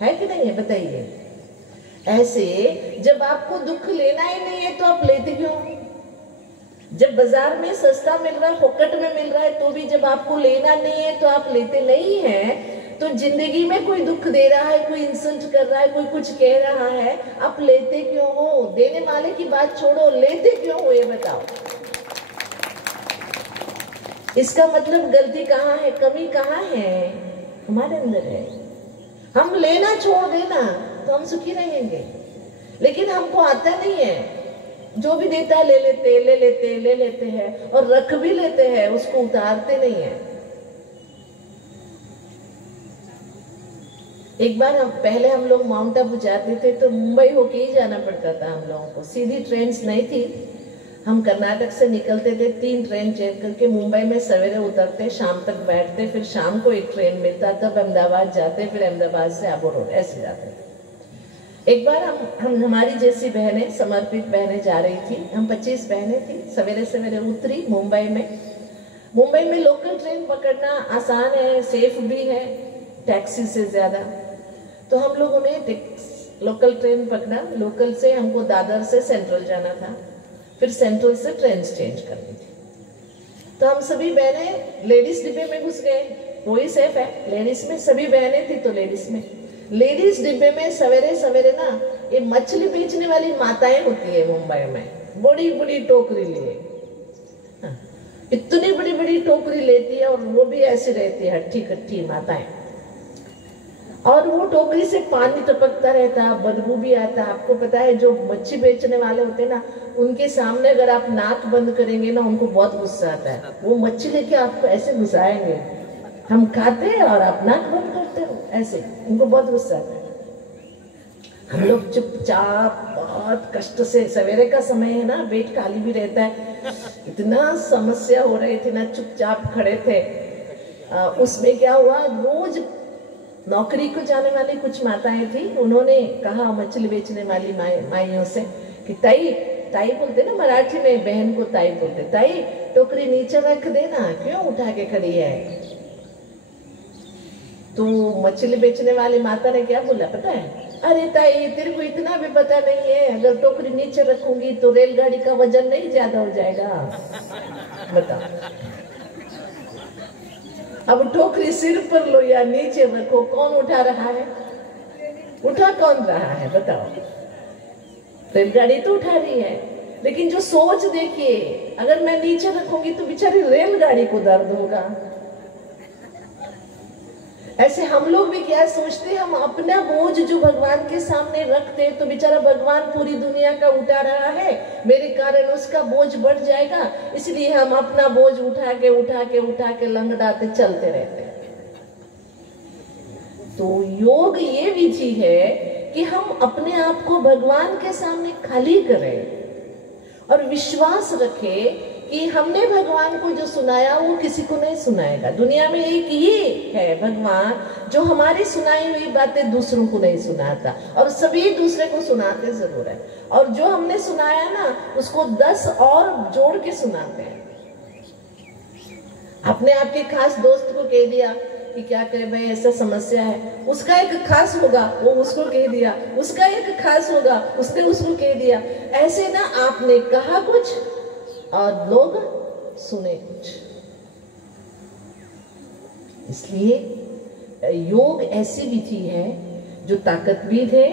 है कि नहीं है? बताइए। ऐसे जब आपको दुख लेना ही नहीं है तो आप लेते क्यों? जब बाजार में सस्ता मिल रहा है, फोकट में मिल रहा है, तो भी जब आपको लेना नहीं है तो आप लेते नहीं है। तो जिंदगी में कोई दुख दे रहा है, कोई इंसल्ट कर रहा है, कोई कुछ कह रहा है, आप लेते क्यों हो? देने वाले की बात छोड़ो, लेते क्यों हो ये बताओ। इसका मतलब गलती कहाँ है, कमी कहाँ है? हमारे अंदर है। हम लेना छोड़ देना तो हम सुखी रहेंगे, लेकिन हमको आता नहीं है। जो भी देता है ले लेते हैं और रख भी लेते हैं, उसको उतारते नहीं है। एक बार पहले हम लोग माउंट आबू जाते थे तो मुंबई होके ही जाना पड़ता था हम लोगों को, सीधी ट्रेन नहीं थी। हम कर्नाटक से निकलते थे, 3 ट्रेन चेंज करके मुंबई में सवेरे उतरते, शाम तक बैठते, फिर शाम को एक ट्रेन मिलता, तब अहमदाबाद जाते, फिर अहमदाबाद से आबू रोड, ऐसे जाते थे। एक बार हम हमारी जैसी बहनें, समर्पित बहनें जा रही थी, हम 25 बहनें थी, सवेरे सवेरे उतरी मुंबई में। मुंबई में लोकल ट्रेन पकड़ना आसान है, सेफ भी है टैक्सी से ज्यादा। तो हम लोगों ने लोकल ट्रेन पकड़ा। लोकल से हमको दादर से सेंट्रल जाना था, फिर सेंट्रल से ट्रेन चेंज करनी थी। तो हम सभी बहनें लेडीज डिब्बे में घुस गए, वही सेफ है। लेडीज में सभी बहनें थी तो लेडीज में, लेडीज डिब्बे में सवेरे सवेरे ना ये मछली बेचने वाली माताएं होती है मुंबई में, बड़ी बड़ी टोकरी लिए, इतनी बड़ी बड़ी टोकरी लेती है, और वो भी ऐसी रहती है हट्टी कट्टी माताएं, और वो टोकरी से पानी टपकता रहता, बदबू भी आता। आपको पता है जो मच्छी बेचने वाले होते हैं ना, उनके सामने अगर आप नाक बंद करेंगे ना, उनको बहुत गुस्सा आता है। वो मच्छी लेके आपको ऐसे घुसाएंगे, हम खाते हैं और आप नाक बंद करते हो, ऐसे उनको बहुत गुस्सा आता है। हम लोग चुपचाप बहुत कष्ट से, सवेरे का समय है ना, पेट खाली भी रहता है, इतना समस्या हो रही थी ना, चुपचाप खड़े थे। उसमें क्या हुआ, रोज नौकरी को जाने वाली कुछ माताएं थी, उन्होंने कहा मछली बेचने वाली माइयों से कि ताई, ताई बोलते ना मराठी में, बहन को ताई बोलते, ताई टोकरी नीचे रख देना, क्यों उठा के खड़ी है? तो मछली बेचने वाली माता ने क्या बोला पता है? अरे ताई तेरे को इतना भी पता नहीं है, अगर टोकरी नीचे रखूंगी तो रेलगाड़ी का वजन नहीं ज्यादा हो जाएगा। बताओ, अब टोकरी सिर पर लो या नीचे रखो, कौन उठा रहा है? उठा कौन रहा है बताओ? रेलगाड़ी तो उठा रही है, लेकिन जो सोच देखिए, अगर मैं नीचे रखूंगी तो बेचारी रेलगाड़ी को दर्द होगा। ऐसे हम लोग भी क्या सोचते हैं, हम अपना बोझ जो भगवान के सामने रखते हैं तो बेचारा भगवान पूरी दुनिया का उठा रहा है, मेरे कारण उसका बोझ बढ़ जाएगा, इसलिए हम अपना बोझ उठा के लंगड़ाते चलते रहते हैं। तो योग ये विधि है कि हम अपने आप को भगवान के सामने खाली करें और विश्वास रखें कि हमने भगवान को जो सुनाया वो किसी को नहीं सुनाएगा। दुनिया में एक ये है भगवान जो हमारी सुनाई हुई बातें दूसरों को नहीं सुनाता, और सभी दूसरे को सुनाते जरूर है, और जो हमने सुनाया ना उसको 10 और जोड़ के सुनाते हैं। आपने आपके खास दोस्त को कह दिया कि क्या करे भाई ऐसा समस्या है, उसका एक खास होगा वो उसको कह दिया, उसका एक खास होगा उसने उसको कह दिया। ऐसे ना आपने कहा कुछ और लोग सुने कुछ। इसलिए योग ऐसी विधि है जो ताकत भी दे,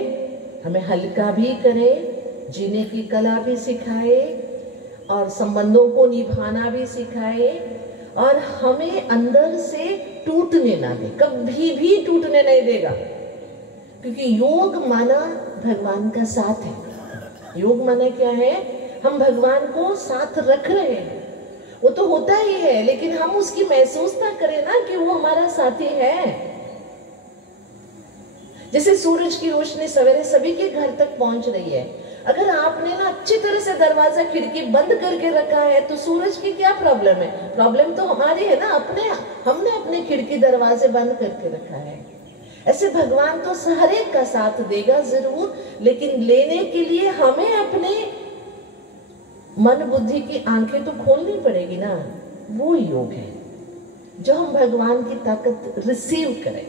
हमें हल्का भी करे, जीने की कला भी सिखाए, और संबंधों को निभाना भी सिखाए, और हमें अंदर से टूटने ना दे, कभी भी टूटने नहीं देगा। क्योंकि योग माना भगवान का साथ है। योग माना क्या है? हम भगवान को साथ रख रहे हैं, वो तो होता ही है, लेकिन हम उसकी महसूस ना करें ना कि वो हमारा साथी है। जैसे सूरज की रोशनी सवेरे सभी के घर तक पहुंच रही है, अगर आपने ना अच्छी तरह से दरवाजा खिड़की बंद करके रखा है तो सूरज की क्या प्रॉब्लम है? प्रॉब्लम तो हमारी है ना, हमने अपने खिड़की दरवाजे बंद करके रखा है। ऐसे भगवान तो हर एक का साथ देगा जरूर, लेकिन लेने के लिए हमें अपने मन बुद्धि की आंखें तो खोलनी पड़ेगी ना। वो योग है जो हम भगवान की ताकत रिसीव करें।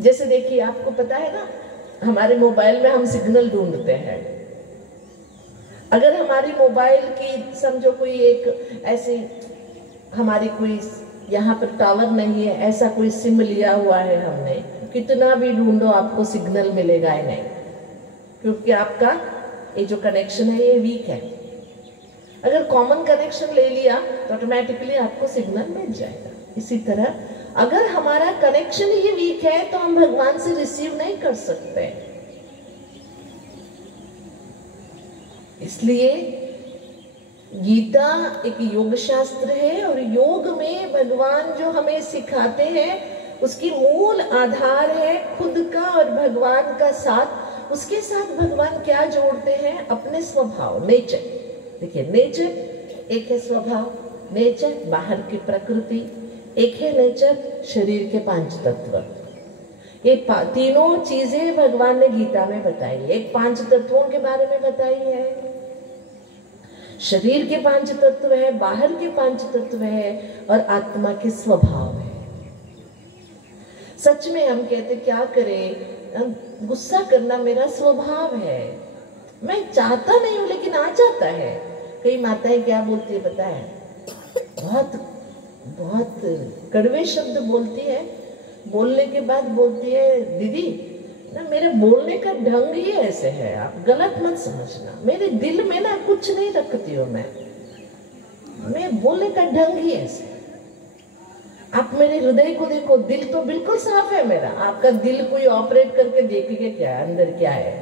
जैसे देखिए, आपको पता है ना, हमारे मोबाइल में हम सिग्नल ढूंढते हैं। अगर हमारी मोबाइल की समझो कोई एक ऐसी, हमारी कोई यहाँ पर टावर नहीं है, ऐसा कोई सिम लिया हुआ है हमने, कितना भी ढूंढो आपको सिग्नल मिलेगा ही नहीं, क्योंकि आपका ये जो कनेक्शन है ये वीक है। अगर कॉमन कनेक्शन ले लिया तो ऑटोमेटिकली आपको सिग्नल मिल जाएगा। इसी तरह अगर हमारा कनेक्शन ही वीक है तो हम भगवान से रिसीव नहीं कर सकते। इसलिए गीता एक योग शास्त्र है, और योग में भगवान जो हमें सिखाते हैं उसकी मूल आधार है खुद का और भगवान का साथ। उसके साथ भगवान क्या जोड़ते हैं? अपने स्वभाव, नेचर। देखिए, नेचर एक है स्वभाव, नेचर बाहर की प्रकृति, एक है नेचर शरीर के 5 तत्व। ये तीनों चीजें भगवान ने गीता में बताई है। एक 5 तत्वों के बारे में बताई है, शरीर के 5 तत्व है, बाहर के 5 तत्व है, और आत्मा के स्वभाव है। सच में हम कहते क्या करें, गुस्सा करना मेरा स्वभाव है, मैं चाहता नहीं हूं लेकिन आ जाता है। कई माताएं क्या बोलती है पता है, बहुत बहुत कड़वे शब्द बोलती है, बोलने के बाद बोलती है, दीदी ना मेरे बोलने का ढंग ही ऐसे है, आप गलत मत समझना, मेरे दिल में ना कुछ नहीं रखती हूँ मैं बोलने का ढंग ही ऐसे। आप मेरे हृदय को देखो, दिल तो बिल्कुल साफ है मेरा। आपका दिल कोई ऑपरेट करके देखेंगे क्या अंदर क्या है?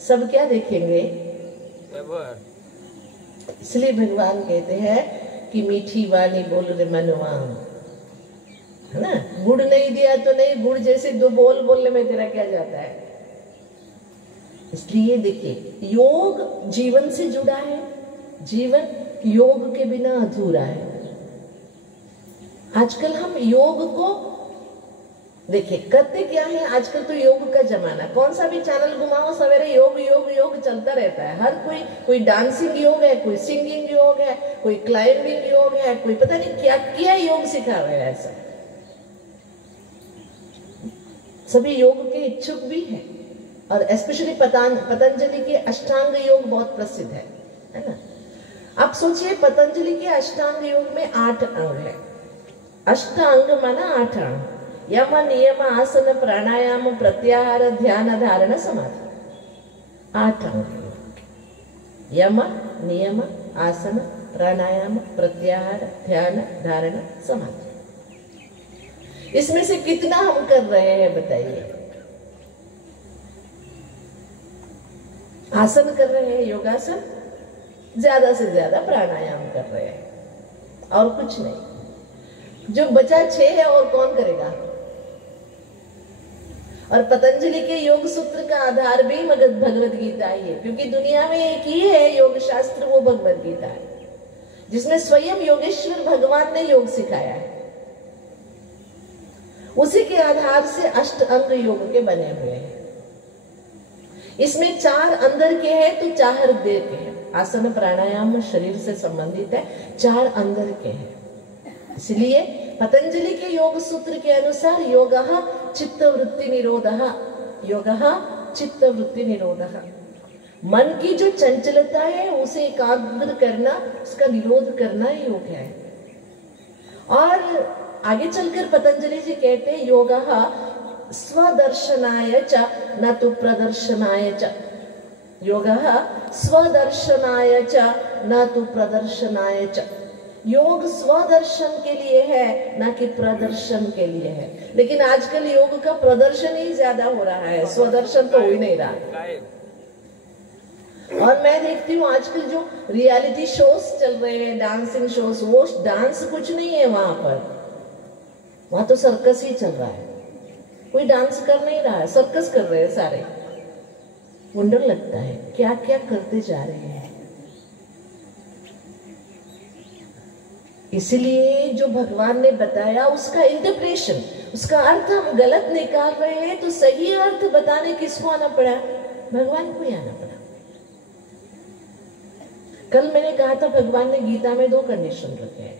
सब क्या देखेंगे? इसलिए भगवान कहते हैं कि मीठी वाणी बोल रे मनवा, है ना। गुड़ नहीं दिया तो नहीं, गुड़ जैसे दो बोल बोलने में तेरा क्या जाता है? इसलिए देखिए, योग जीवन से जुड़ा है, जीवन योग के बिना अधूरा है। आजकल हम योग को देखिए करते क्या है, आजकल तो योग का जमाना, कौन सा भी चैनल घुमाओ सवेरे योग योग योग चलता रहता है। हर कोई डांसिंग योग है, कोई सिंगिंग योग है, कोई क्लाइंबिंग योग है, कोई पता नहीं क्या क्या योग सिखा रहे हैं। ऐसा सभी योग के इच्छुक भी हैं, और स्पेशली पतंजलि के अष्टांग योग बहुत प्रसिद्ध है ना। आप सोचिए, पतंजलि के अष्टांग योग में 8 अंग है। अष्टांग माना 8 अंग, यम नियम आसन प्राणायाम प्रत्याहार ध्यान धारण समाधि, 8 अंग। यम नियम आसन प्राणायाम प्रत्याहार ध्यान धारण समाधि। इसमें से कितना हम कर रहे हैं बताइए? आसन कर रहे हैं, योगासन, ज्यादा से ज्यादा प्राणायाम कर रहे हैं, और कुछ नहीं। जो बचा 6 है और कौन करेगा? और पतंजलि के योग सूत्र का आधार भी भगवद गीता ही है, क्योंकि दुनिया में एक ही है योग शास्त्र, वो भगवद गीता है, जिसमें स्वयं योगेश्वर भगवान ने योग सिखाया है। उसी के आधार से 8 अंग योग के बने हुए हैं। इसमें 4 अंदर के हैं तो 4 हृदय के हैं। आसन प्राणायाम शरीर से संबंधित है, 4 अंदर के हैं। इसलिए पतंजलि के योग सूत्र के अनुसार योगः चित्त वृत्ति निरोधः, योगः चित्त वृत्ति निरोधः, मन की जो चंचलता है उसे एकाग्र करना, उसका निरोध करना योग है। और आगे चलकर पतंजलि जी कहते हैं, योगः स्वदर्शनाय च न तु प्रदर्शनाय च, योगः स्वदर्शनाय च न तु प्रदर्शनाय च। योग स्वदर्शन के लिए है, ना कि प्रदर्शन के लिए है। लेकिन आजकल योग का प्रदर्शन ही ज्यादा हो रहा है, स्वदर्शन तो हो ही नहीं रहा। और मैं देखती हूँ आजकल जो रियलिटी शोज चल रहे हैं, डांसिंग शोज, वो डांस कुछ नहीं है वहां पर, वहां तो सर्कस ही चल रहा है। कोई डांस कर नहीं रहा है, सर्कस कर रहे हैं सारे। वंडर लगता है क्या क्या करते जा रहे हैं। इसलिए जो भगवान ने बताया उसका इंटरप्रेशन, उसका अर्थ हम गलत निकाल रहे हैं तो सही अर्थ बताने किसको आना पड़ा? भगवान को ही आना पड़ा। कल मैंने कहा था भगवान ने गीता में 2 कंडीशन रखे हैं।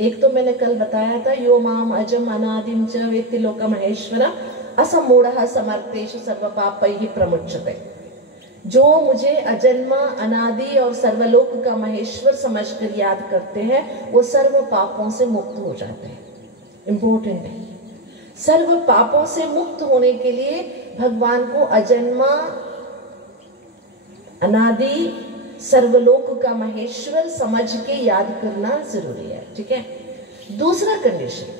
एक तो मैंने कल बताया था, यो माम अजम अनादिम च वेत्ति लोकम महेश्वरम असमूढ़ः समर्थेषु सर्व पापैः प्रमुच्यते। जो मुझे अजन्मा अनादि और सर्वलोक का महेश्वर समझकर याद करते हैं वो सर्व पापों से मुक्त हो जाते हैं। इंपॉर्टेंट है, सर्व पापों से मुक्त होने के लिए भगवान को अजन्मा अनादि सर्वलोक का महेश्वर समझ के याद करना जरूरी है। ठीक है। दूसरा कंडीशन,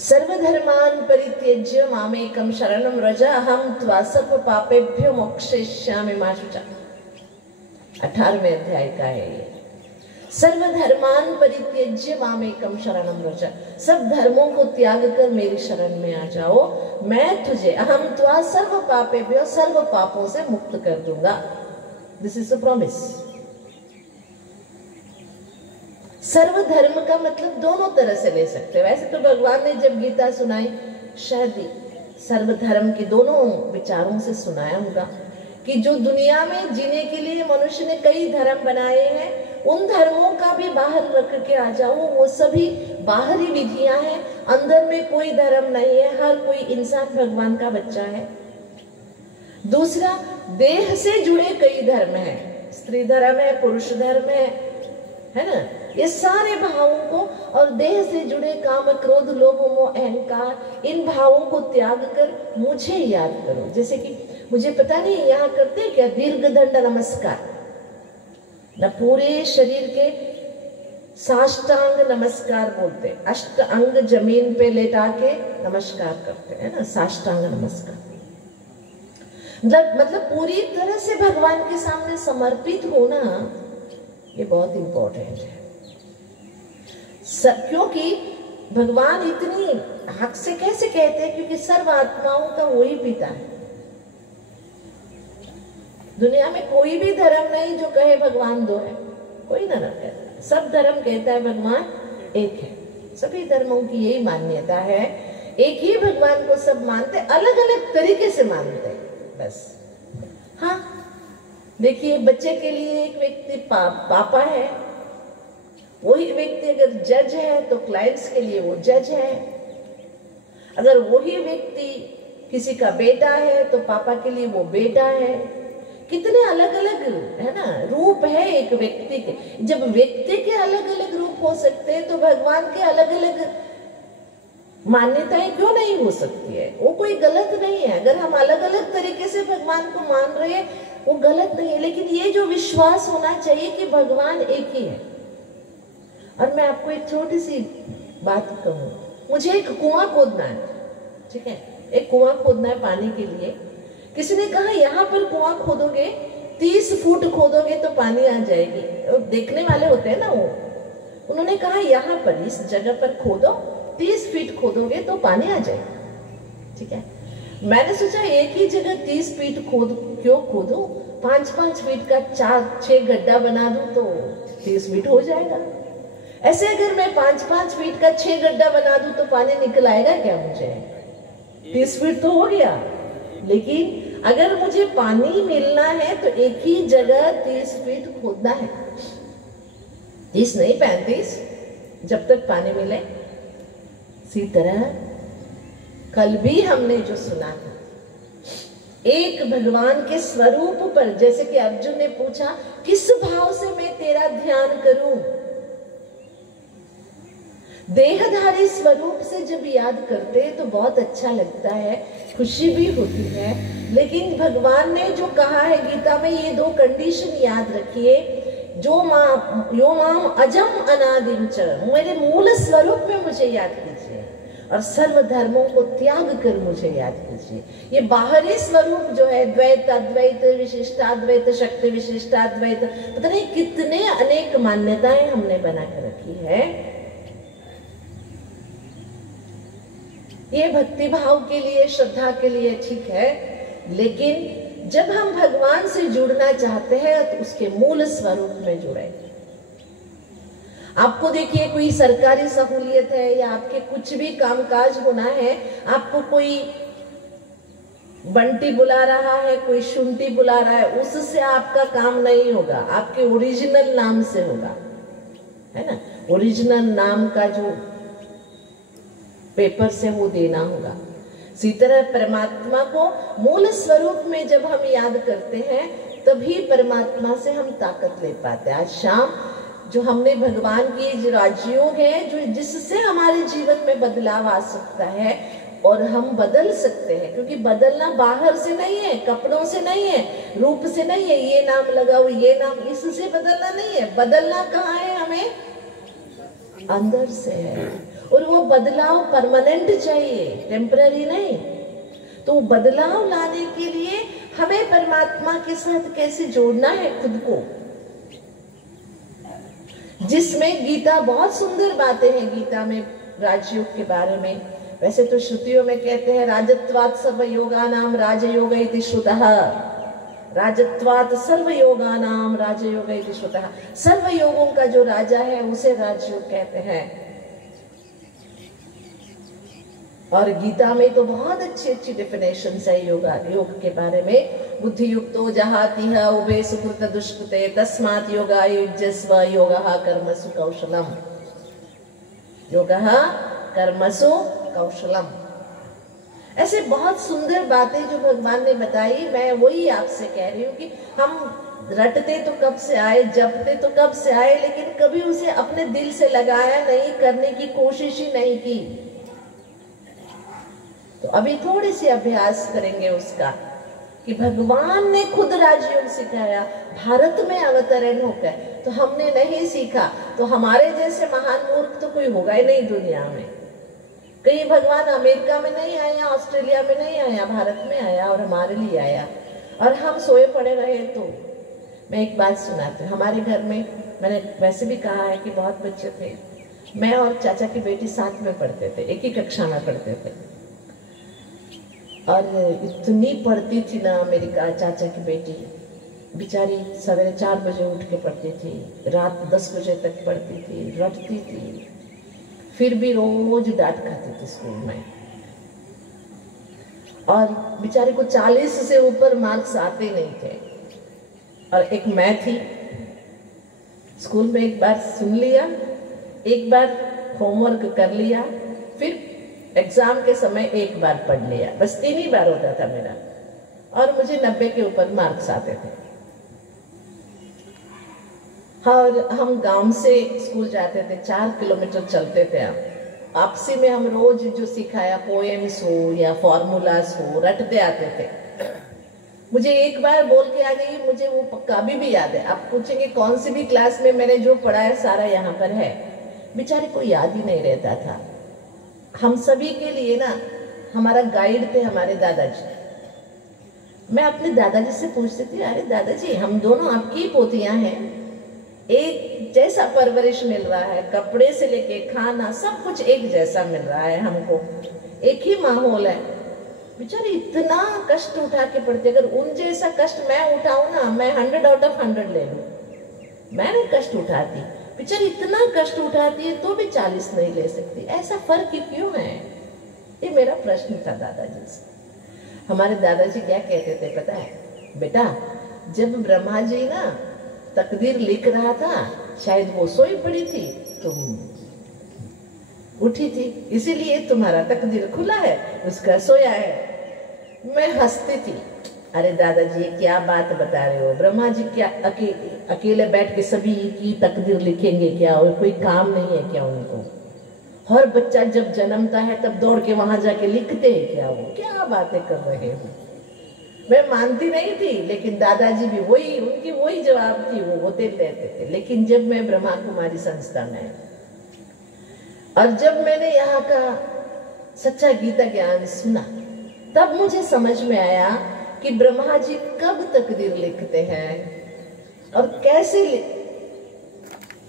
सर्वधर्मान परित्यज्य मामेकम शरणम व्रज अहम त्वा सर्व पापेभ्यो मोक्षयिष्यामि मा शुचा। 18वें अध्याय का है ये। सर्वधर्मान परित्यज्य मामेकम शरणम व्रज, सब धर्मों को त्याग कर मेरी शरण में आ जाओ, मैं तुझे अहम त्वा सर्व पापेभ्यो सर्व पापों से मुक्त कर दूंगा। This is a promise. सर्वधर्म का मतलब दोनों तरह से ले सकते हो। वैसे तो भगवान ने जब गीता सुनाई शायद सर्वधर्म के दोनों विचारों से सुनाया होगा कि जो दुनिया में जीने के लिए मनुष्य ने कई धर्म बनाए हैं, उन धर्मों का भी बाहर रख के आ जाओ। वो सभी बाहरी विधियां हैं, अंदर में कोई धर्म नहीं है। हर कोई इंसान भगवान का बच्चा है। दूसरा, देह से जुड़े कई धर्म हैं, स्त्री धर्म है, पुरुष धर्म है ना। ये सारे भावों को और देह से जुड़े काम क्रोध लोभ मोह अहंकार, इन भावों को त्याग कर मुझे याद करो। जैसे कि मुझे पता नहीं यहाँ करते क्या, दीर्घ दंड नमस्कार न, पूरे शरीर के साष्टांग नमस्कार बोलते, अष्ट अंग जमीन पे लेटा के नमस्कार करते हैं ना, साष्टांग नमस्कार। मतलब पूरी तरह से भगवान के सामने समर्पित होना, ये बहुत इंपॉर्टेंट है। क्योंकि भगवान इतनी हक से कैसे कहते हैं, क्योंकि सर्व आत्माओं का वही पिता है। दुनिया में कोई भी धर्म नहीं जो कहे भगवान 2 है, कोई धर्म कहता, सब धर्म कहता है भगवान एक है। सभी धर्मों की यही मान्यता है, एक ही भगवान को सब मानते, अलग अलग तरीके से मानते हैं बस। हाँ देखिए, बच्चे के लिए एक व्यक्ति पापा है, वही व्यक्ति अगर जज है तो क्लाइंट्स के लिए वो जज है। अगर वही व्यक्ति किसी का बेटा है तो पापा के लिए वो बेटा है। कितने अलग अलग है ना रूप है एक व्यक्ति के। जब व्यक्ति के अलग अलग रूप हो सकते हैं तो भगवान के अलग अलग मान्यताएं क्यों नहीं हो सकती है? वो कोई गलत नहीं है। अगर हम अलग अलग तरीके से भगवान को मान रहे हैं वो गलत नहीं है, लेकिन ये जो विश्वास होना चाहिए कि भगवान एक ही है। और मैं आपको एक छोटी सी बात कहूँ, मुझे एक कुआं खोदना है, ठीक है, एक कुआं खोदना है पानी के लिए। किसी ने कहा यहाँ पर कुआं खोदोगे 30 फुट खोदोगे तो पानी आ जाएगी। देखने वाले होते हैं ना वो, उन्होंने कहा यहाँ पर इस जगह पर खोदो, 30 फीट खोदोगे तो पानी आ जाएगा। ठीक है, मैंने सोचा एक ही जगह 30 फीट क्यों खोदूं, 5-5 फीट का 4-6 गड्ढा बना दूं तो 30 फीट हो जाएगा। ऐसे अगर मैं 5-5 फीट का 6 गड्ढा बना दूं तो पानी निकल आएगा क्या? मुझे 30 फीट तो हो गया। लेकिन अगर मुझे पानी मिलना है तो एक ही जगह 30 फीट खोदना है, 30 नहीं 35, जब तक पानी मिले। इसी तरह कल भी हमने जो सुना था, एक भगवान के स्वरूप पर, जैसे कि अर्जुन ने पूछा किस भाव से मैं तेरा ध्यान करूं, देहधारी स्वरूप से जब याद करते हैं तो बहुत अच्छा लगता है, खुशी भी होती है। लेकिन भगवान ने जो कहा है गीता में, ये 2 कंडीशन याद रखिए। जो यो माम अजम अनादिम च, मेरे मूल स्वरूप में मुझे याद कीजिए, और सर्व धर्मों को त्याग कर मुझे याद कीजिए। ये बाहरी स्वरूप जो है, द्वैत अद्वैत विशिष्टाद्वैत शक्ति विशिष्टाद्वैत, पता नहीं कितने अनेक मान्यताएं हमने बना कर रखी है। ये भक्ति भाव के लिए, श्रद्धा के लिए ठीक है, लेकिन जब हम भगवान से जुड़ना चाहते हैं तो उसके मूल स्वरूप में जुड़े। आपको देखिए कोई सरकारी सहूलियत है या आपके कुछ भी कामकाज होना है, आपको कोई बंटी बुला रहा है, कोई शुंटी बुला रहा है, उससे आपका काम नहीं होगा, आपके ओरिजिनल नाम से होगा, है ना। ओरिजिनल नाम का जो पेपर से वो देना होगा। इसी तरह परमात्मा को मूल स्वरूप में जब हम याद करते हैं तभी परमात्मा से हम ताकत ले पाते हैं। आज शाम जो हमने भगवान की जो राजयोग है, जो जिससे हमारे जीवन में बदलाव आ सकता है और हम बदल सकते हैं, क्योंकि बदलना बाहर से नहीं है, कपड़ों से नहीं है, रूप से नहीं है, ये नाम लगाओ ये नाम, इससे बदलना नहीं है। बदलना कहाँ है? हमें अंदर से है, और वो बदलाव परमानेंट चाहिए, टेम्पररी नहीं। तो बदलाव लाने के लिए हमें परमात्मा के साथ कैसे जोड़ना है खुद को, जिसमें गीता बहुत सुंदर बातें हैं। गीता में राजयोग के बारे में, वैसे तो श्रुतियों में कहते हैं राजत्वात् सर्वयोगानां राजयोग इति श्रुतः, राजत्वात् सर्वयोगानां राजयोग इति श्रुतः। सर्व योगों का जो राजा है उसे राजयोग कहते हैं। और गीता में तो बहुत अच्छी अच्छी डेफिनेशन है योग के बारे में। बुद्धि युक्तो जहातिह उभे सुकृत दुष्कृते तस्मात् योगाय युज्यस्व योगः कर्मसु कौशलम, योगः कर्मसु कौशलम। ऐसे बहुत सुंदर बातें जो भगवान ने बताई, मैं वही आपसे कह रही हूँ कि हम रटते तो कब से आए, जपते तो कब से आए, लेकिन कभी उसे अपने दिल से लगाया नहीं, करने की कोशिश ही नहीं की। तो अभी थोड़ी सी अभ्यास करेंगे उसका, कि भगवान ने खुद राजयोग सिखाया भारत में अवतरण होकर, तो हमने नहीं सीखा तो हमारे जैसे महान मूर्ख तो कोई होगा ही नहीं दुनिया में। कहीं भगवान अमेरिका में नहीं आया, ऑस्ट्रेलिया में नहीं आया, भारत में आया और हमारे लिए आया, और हम सोए पड़े रहे। तो मैं एक बात सुनाती हूँ। हमारे घर में, मैंने वैसे भी कहा है कि बहुत बच्चे थे, मैं और चाचा की बेटी साथ में पढ़ते थे, एक ही कक्षा में पढ़ते थे, और इतनी पढ़ती थी ना मेरी चाचा की बेटी, बेचारी सवेरे 4 बजे उठ के पढ़ती थी, रात 10 बजे तक पढ़ती थी, रटती थी, फिर भी रोज डांट खाती थी स्कूल में, और बेचारी को 40 से ऊपर मार्क्स आते नहीं थे। और एक मैं थी, स्कूल में एक बार सुन लिया, एक बार होमवर्क कर लिया, फिर एग्जाम के समय एक बार पढ़ लिया, बस 3 ही बार होता था मेरा, और मुझे 90 के ऊपर मार्क्स आते थे। और हम गांव से स्कूल जाते थे, 4 किलोमीटर चलते थे हम। आपसी में हम रोज जो सिखाया, पोएम्स हो या फॉर्मूलास हो, रटते आते थे। मुझे एक बार बोल के आ गई, मुझे वो पक्का अभी भी याद है। आप पूछेंगे कौन सी भी क्लास में मैंने जो पढ़ा है सारा यहाँ पर है। बेचारे को याद ही नहीं रहता था। हम सभी के लिए ना हमारा गाइड थे हमारे दादाजी। मैं अपने दादाजी से पूछती थी, अरे दादाजी हम दोनों आपकी ही पोतियां हैं, एक जैसा परवरिश मिल रहा है, कपड़े से लेके खाना सब कुछ एक जैसा मिल रहा है हमको, एक ही माहौल है। बेचारे इतना कष्ट उठा के पढ़ते, अगर उन जैसा कष्ट मैं उठाऊं ना, मैं 100 आउट ऑफ 100 ले लूं। मैंने कष्ट उठाती, बेचारी इतना कष्ट उठाती है तो भी 40 नहीं ले सकती। ऐसा फर्क क्यों है? ये मेरा प्रश्न था दादाजी से। हमारे दादाजी क्या कहते थे पता है? बेटा जब ब्रह्मा जी ना तकदीर लिख रहा था, शायद वो सोई पड़ी थी, तुम उठी थी, इसीलिए तुम्हारा तकदीर खुला है, उसका सोया है। मैं हंसती थी, अरे दादाजी ये क्या बात बता रहे हो, ब्रह्मा जी क्या अकेले बैठ के सभी की तकदीर लिखेंगे क्या? और कोई काम नहीं है क्या उनको? हर बच्चा जब जन्मता है तब दौड़ के वहां जाके लिखते हैं क्या? वो क्या बातें कर रहे हो? मैं मानती नहीं थी, लेकिन दादाजी भी वही, उनकी वही जवाब थी, वो होते रहते थे। लेकिन जब मैं ब्रह्मा कुमारी संस्था में, और जब मैंने यहाँ का सच्चा गीता ज्ञान सुना, तब मुझे समझ में आया कि ब्रह्मा जी कब तकदीर लिखते हैं और कैसे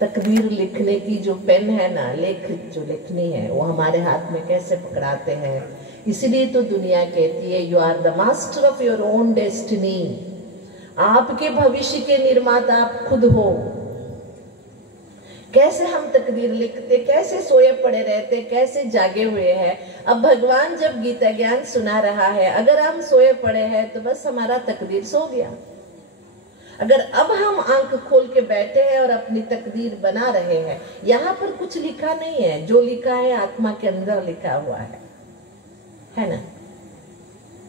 तकदीर लिखने की जो पेन है ना, लेख जो लिखनी है, वो हमारे हाथ में कैसे पकड़ाते हैं। इसलिए तो दुनिया कहती है, you are the master of your own destiny. आपके भविष्य के निर्माता आप खुद हो। कैसे हम तकदीर लिखते, कैसे सोए पड़े रहते, कैसे जागे हुए हैं। अब भगवान जब गीता ज्ञान सुना रहा है, अगर हम सोए पड़े हैं तो बस हमारा तकदीर सो गया। अगर अब हम आंख खोल के बैठे हैं और अपनी तकदीर बना रहे हैं, यहाँ पर कुछ लिखा नहीं है, जो लिखा है आत्मा के अंदर लिखा हुआ है ना।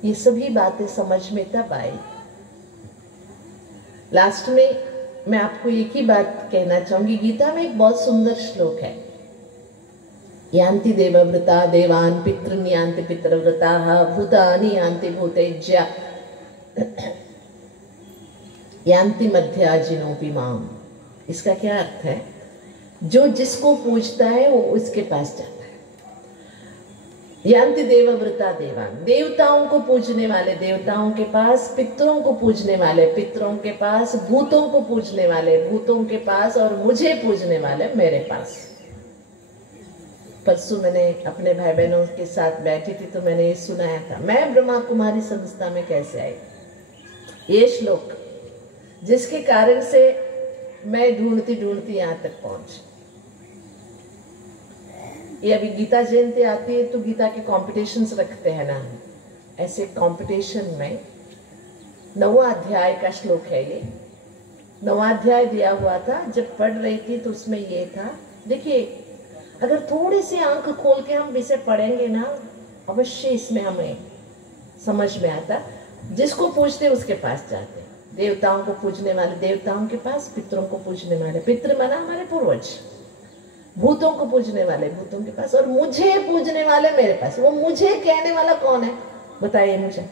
ये सभी बातें समझ में तब आई। लास्ट में मैं आपको एक ही बात कहना चाहूंगी। गीता में एक बहुत सुंदर श्लोक है, यान्ति देवव्रता देवान पितृन यान्ति पितृव्रता भूतानि यान्ति भूतेज्या यान्ति मध्याजिनोपि माम। इसका क्या अर्थ है? जो जिसको पूजता है वो उसके पास जाता है। यान्ति देवव्रता देवान, देवताओं को पूजने वाले देवताओं के पास, पितरों को पूजने वाले पितरों के पास, भूतों को पूजने वाले भूतों के पास, और मुझे पूजने वाले मेरे पास। परसों मैंने अपने भाई बहनों के साथ बैठी थी तो मैंने ये सुनाया था, मैं ब्रह्मा कुमारी संस्था में कैसे आई। ये श्लोक जिसके कारण से मैं ढूंढती ढूंढती यहां तक पहुंची। ये अभी गीता जयंती आती है तो गीता के कॉम्पिटिशन्स रखते हैं ना, ऐसे कॉम्पिटिशन में 9वां अध्याय का श्लोक है ये। 9वां अध्याय दिया हुआ था, जब पढ़ रही थी तो उसमें ये था। देखिए, अगर थोड़ी सी आंख खोल के हम इसे पढ़ेंगे ना, अवश्य इसमें हमें समझ में आता। जिसको पूजते उसके पास जाते, देवताओं को पूजने वाले देवताओं के पास, पितरों को पूजने वाले पितृ माना हमारे पूर्वज, भूतों को पूजने वाले भूतों के पास, और मुझे पूजने वाले मेरे पास। वो मुझे कहने वाला कौन है बताइए मुझे?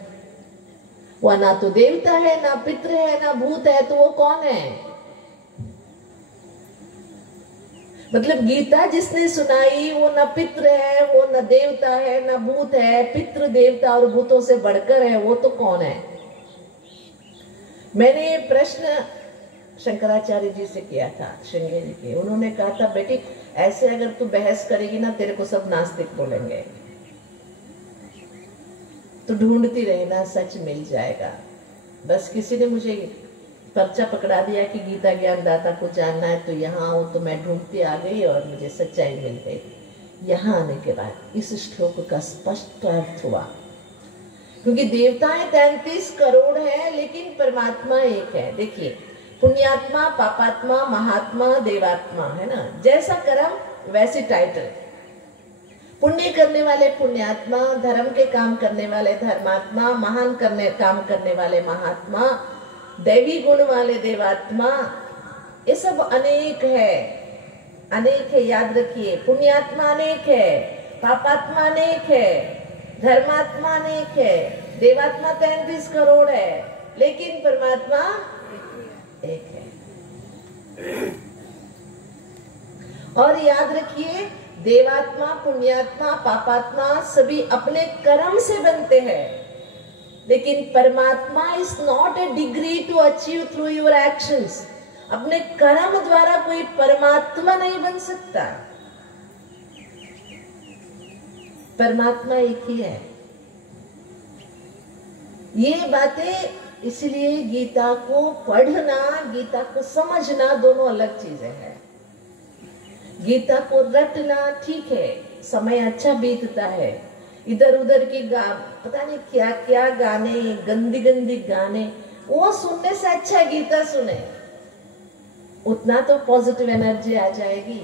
वो ना तो देवता है, ना पितृ है, ना भूत है, तो वो कौन है? मतलब गीता जिसने सुनाई वो ना पितृ है, वो ना देवता है, ना भूत है। पितृ देवता और भूतों से बढ़कर है, वो तो कौन है? मैंने ये प्रश्न शंकराचार्य जी से किया था, श्रृंगेरी जी के। उन्होंने कहा था, बेटी ऐसे अगर तू बहस करेगी ना, तेरे को सब नास्तिक बोलेंगे, तो ढूंढती रहना, सच मिल जाएगा। बस किसी ने मुझे पर्चा पकड़ा दिया कि गीता ज्ञान दाता को जानना है तो यहाँ आओ, तो मैं ढूंढती आ गई और मुझे सच्चाई मिल गई। यहाँ आने के बाद इस श्लोक का स्पष्ट अर्थ हुआ, क्योंकि देवताएं 33 करोड़ हैं लेकिन परमात्मा एक है। देखिए, पुण्यात्मा, पापात्मा, महात्मा, देवात्मा, है ना। जैसा कर्म वैसी टाइटल। पुण्य करने वाले पुण्यात्मा, धर्म के काम करने वाले धर्मात्मा, महान काम करने वाले महात्मा, दैवी गुण वाले देवात्मा। ये सब अनेक है, अनेक है, याद रखिए। पुण्यात्मा अनेक है, पापात्मा अनेक है, धर्मात्मा अनेक है, देवात्मा 33 करोड़ है, लेकिन परमात्मा एक है। और याद रखिए, देवात्मा, पुण्यात्मा, पापात्मा सभी अपने कर्म से बनते हैं, लेकिन परमात्मा is not a degree to achieve through your actions. अपने कर्म द्वारा कोई परमात्मा नहीं बन सकता। परमात्मा एक ही है। ये बातें, इसलिए गीता को पढ़ना, गीता को समझना दोनों अलग चीजें हैं। गीता को रटना ठीक है, समय अच्छा बीतता है, इधर उधर की पता नहीं क्या क्या गाने, गंदी गंदी गाने, वो सुनने से अच्छा गीता सुने, उतना तो पॉजिटिव एनर्जी आ जाएगी।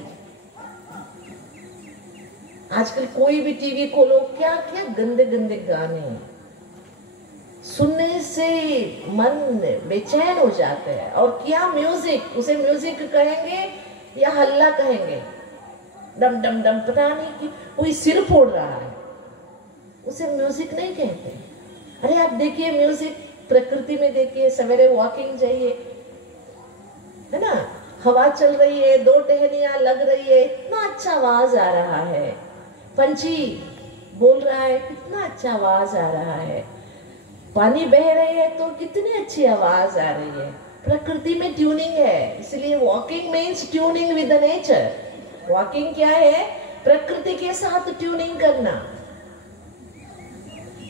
आजकल कोई भी टीवी खोलो, क्या क्या गंदे गंदे गाने, सुनने से मन बेचैन हो जाते हैं। और क्या म्यूजिक, उसे म्यूजिक कहेंगे या हल्ला कहेंगे, डम डम डम, पता नहीं कि कोई सिर फोड़ रहा है, उसे म्यूजिक नहीं कहते। अरे आप देखिए म्यूजिक प्रकृति में, देखिए सवेरे वॉकिंग जाइए, है ना, हवा चल रही है, दो टहनियां लग रही है, इतना अच्छा आवाज आ रहा है, पंछी बोल रहा है, कितना अच्छा आवाज आ रहा है, पानी बह रही है तो कितनी अच्छी आवाज आ रही है। प्रकृति में ट्यूनिंग है, इसलिए walking means tuning with the nature. Walking क्या है? प्रकृति के साथ ट्यूनिंग करना।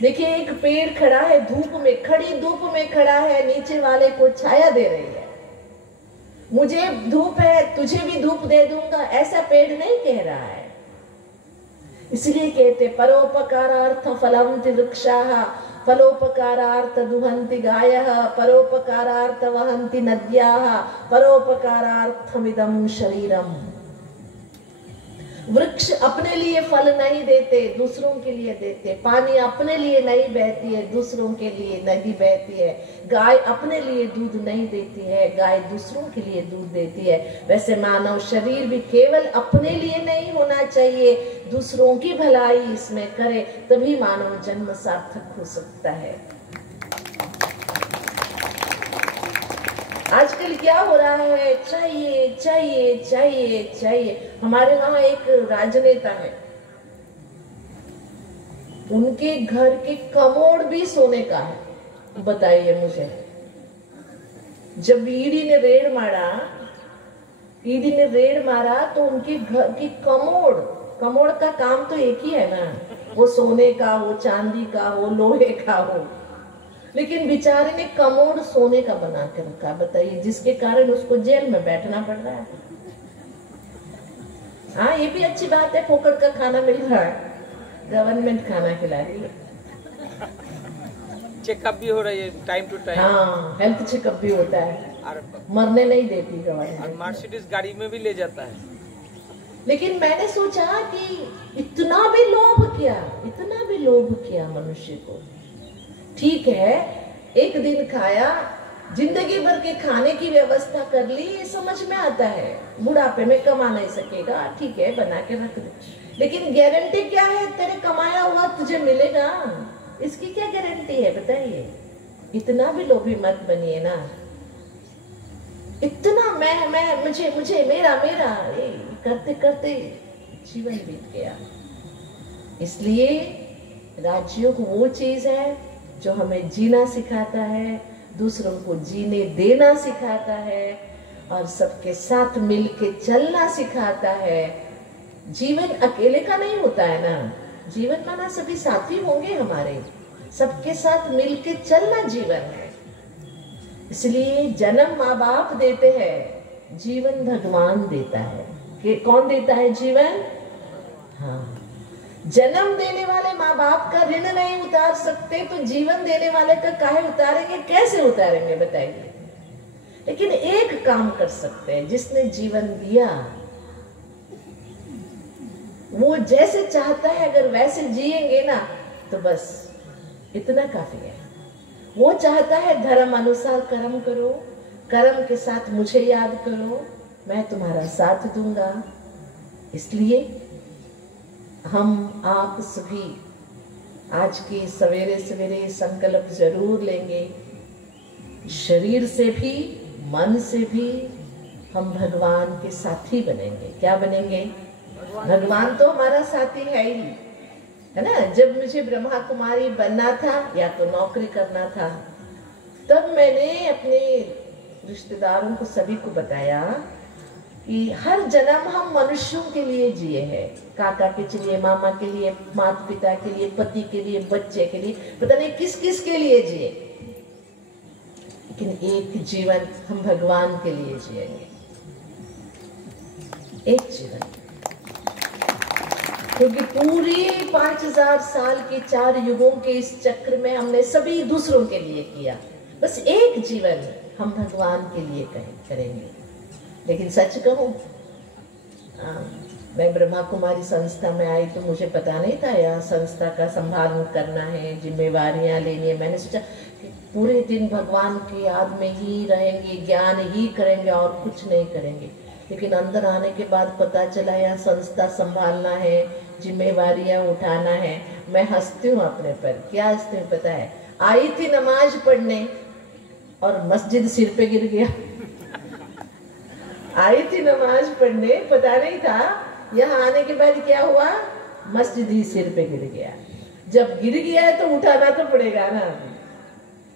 देखिए, एक पेड़ खड़ा है धूप में, खड़ी धूप में खड़ा है, नीचे वाले को छाया दे रही है, मुझे धूप है तुझे भी धूप दे दूंगा, ऐसा पेड़ नहीं कह रहा है। इसलिए कहते परोपकारार्थ फलंति वृक्षाः फलोपकारार्थ दुहन्ति गायः परोपकारार्थ वहन्ति नद्याः परोपकारार्थमिदं शरीरम। वृक्ष अपने लिए फल नहीं देते, दूसरों के लिए देते। पानी अपने लिए नहीं बहती है, दूसरों के लिए नदी बहती है। गाय अपने लिए दूध नहीं देती है, गाय दूसरों के लिए दूध देती है। वैसे मानव शरीर भी केवल अपने लिए नहीं होना चाहिए, दूसरों की भलाई इसमें करे, तभी मानव जन्म सार्थक हो सकता है। आजकल क्या हो रहा है, चाहिए चाहिए चाहिए चाहिए। हमारे वहां एक राजनेता है, उनके घर के कमोड भी सोने का है। बताइए मुझे, जब ईडी ने रेड मारा तो उनके घर की कमोड का काम तो एक ही है ना, वो सोने का हो, चांदी का हो, लोहे का हो, लेकिन बेचारे ने कमोड सोने का बना के रखा। बताइए, जिसके कारण उसको जेल में बैठना पड़ रहा है। हाँ, ये भी अच्छी बात है, फोकट का खाना मिल रहा है, गवर्नमेंट खाना खिला रही है, चेकअप भी हो रही है टाइम टू टाइम। हाँ, हेल्थ चेकअप भी होता है, मरने नहीं देती गवर्नमेंट। मर्सिडीज गाड़ी में भी ले जाता है। लेकिन मैंने सोचा कि इतना भी लोभ किया मनुष्य को। ठीक है, एक दिन खाया, जिंदगी भर के खाने की व्यवस्था कर ली, ये समझ में आता है। बुढ़ापे में कमा नहीं सकेगा, ठीक है, बना के रख दे, लेकिन गारंटी क्या है तेरे कमाया हुआ तुझे मिलेगा? इसकी क्या गारंटी है बताइए? इतना भी लोभी मत बनिए ना। इतना मैं मुझे मेरा करते करते जीवन बीत गया। इसलिए राजयोग वो चीज है जो हमें जीना सिखाता है, दूसरों को जीने देना सिखाता है, और सबके साथ मिलके चलना सिखाता है। जीवन अकेले का नहीं होता है ना, जीवन माना सभी साथी होंगे हमारे, सबके साथ मिलके चलना जीवन है। इसलिए जन्म माँ बाप देते हैं, जीवन भगवान देता है। कि कौन देता है जीवन? हाँ, जन्म देने वाले माँ बाप का ऋण नहीं उतार सकते, तो जीवन देने वाले का काहे उतारेंगे, कैसे उतारेंगे बताइए? लेकिन एक काम कर सकते हैं, जिसने जीवन दिया वो जैसे चाहता है अगर वैसे जिएंगे ना तो बस इतना काफी है। वो चाहता है धर्म अनुसार कर्म करो, कर्म के साथ मुझे याद करो, मैं तुम्हारा साथ दूंगा। इसलिए हम आप सभी आज के सवेरे सवेरे संकल्प जरूर लेंगे, शरीर से भी मन से भी हम भगवान के साथी बनेंगे। क्या बनेंगे? भगवान तो हमारा साथी है ही, है ना। जब मुझे ब्रह्मा कुमारी बनना था या तो नौकरी करना था, तब मैंने अपने रिश्तेदारों को सभी को बताया कि हर जन्म हम मनुष्यों के लिए जिए हैं, काका के लिए, मामा के लिए, माता पिता के लिए, पति के लिए, बच्चे के लिए, पता नहीं किस किस के लिए जिए, लेकिन एक जीवन हम भगवान के लिए जिएंगे, एक जीवन। क्योंकि पूरी 5000 साल के 4 युगों के इस चक्र में हमने सभी दूसरों के लिए किया, बस एक जीवन हम भगवान के लिए करेंगे। लेकिन सच कहूं, मैं ब्रह्मा कुमारी संस्था में आई तो मुझे पता नहीं था यह संस्था का संभाल करना है, जिम्मेवारियां लेनी है। मैंने सोचा कि पूरे दिन भगवान की याद में ही रहेंगे, ज्ञान ही करेंगे और कुछ नहीं करेंगे। लेकिन अंदर आने के बाद पता चला यह संस्था संभालना है, जिम्मेवारियां उठाना है। मैं हंसती हूँ अपने पर, क्या हंसती हूँ पता है? आई थी नमाज पढ़ने और मस्जिद सिर पे गिर गया। आई थी नमाज पढ़ने, पता नहीं था, यहाँ आने के बाद क्या हुआ, मस्जिद ही सिर पे गिर गया। जब गिर गया है तो उठाना तो पड़ेगा ना।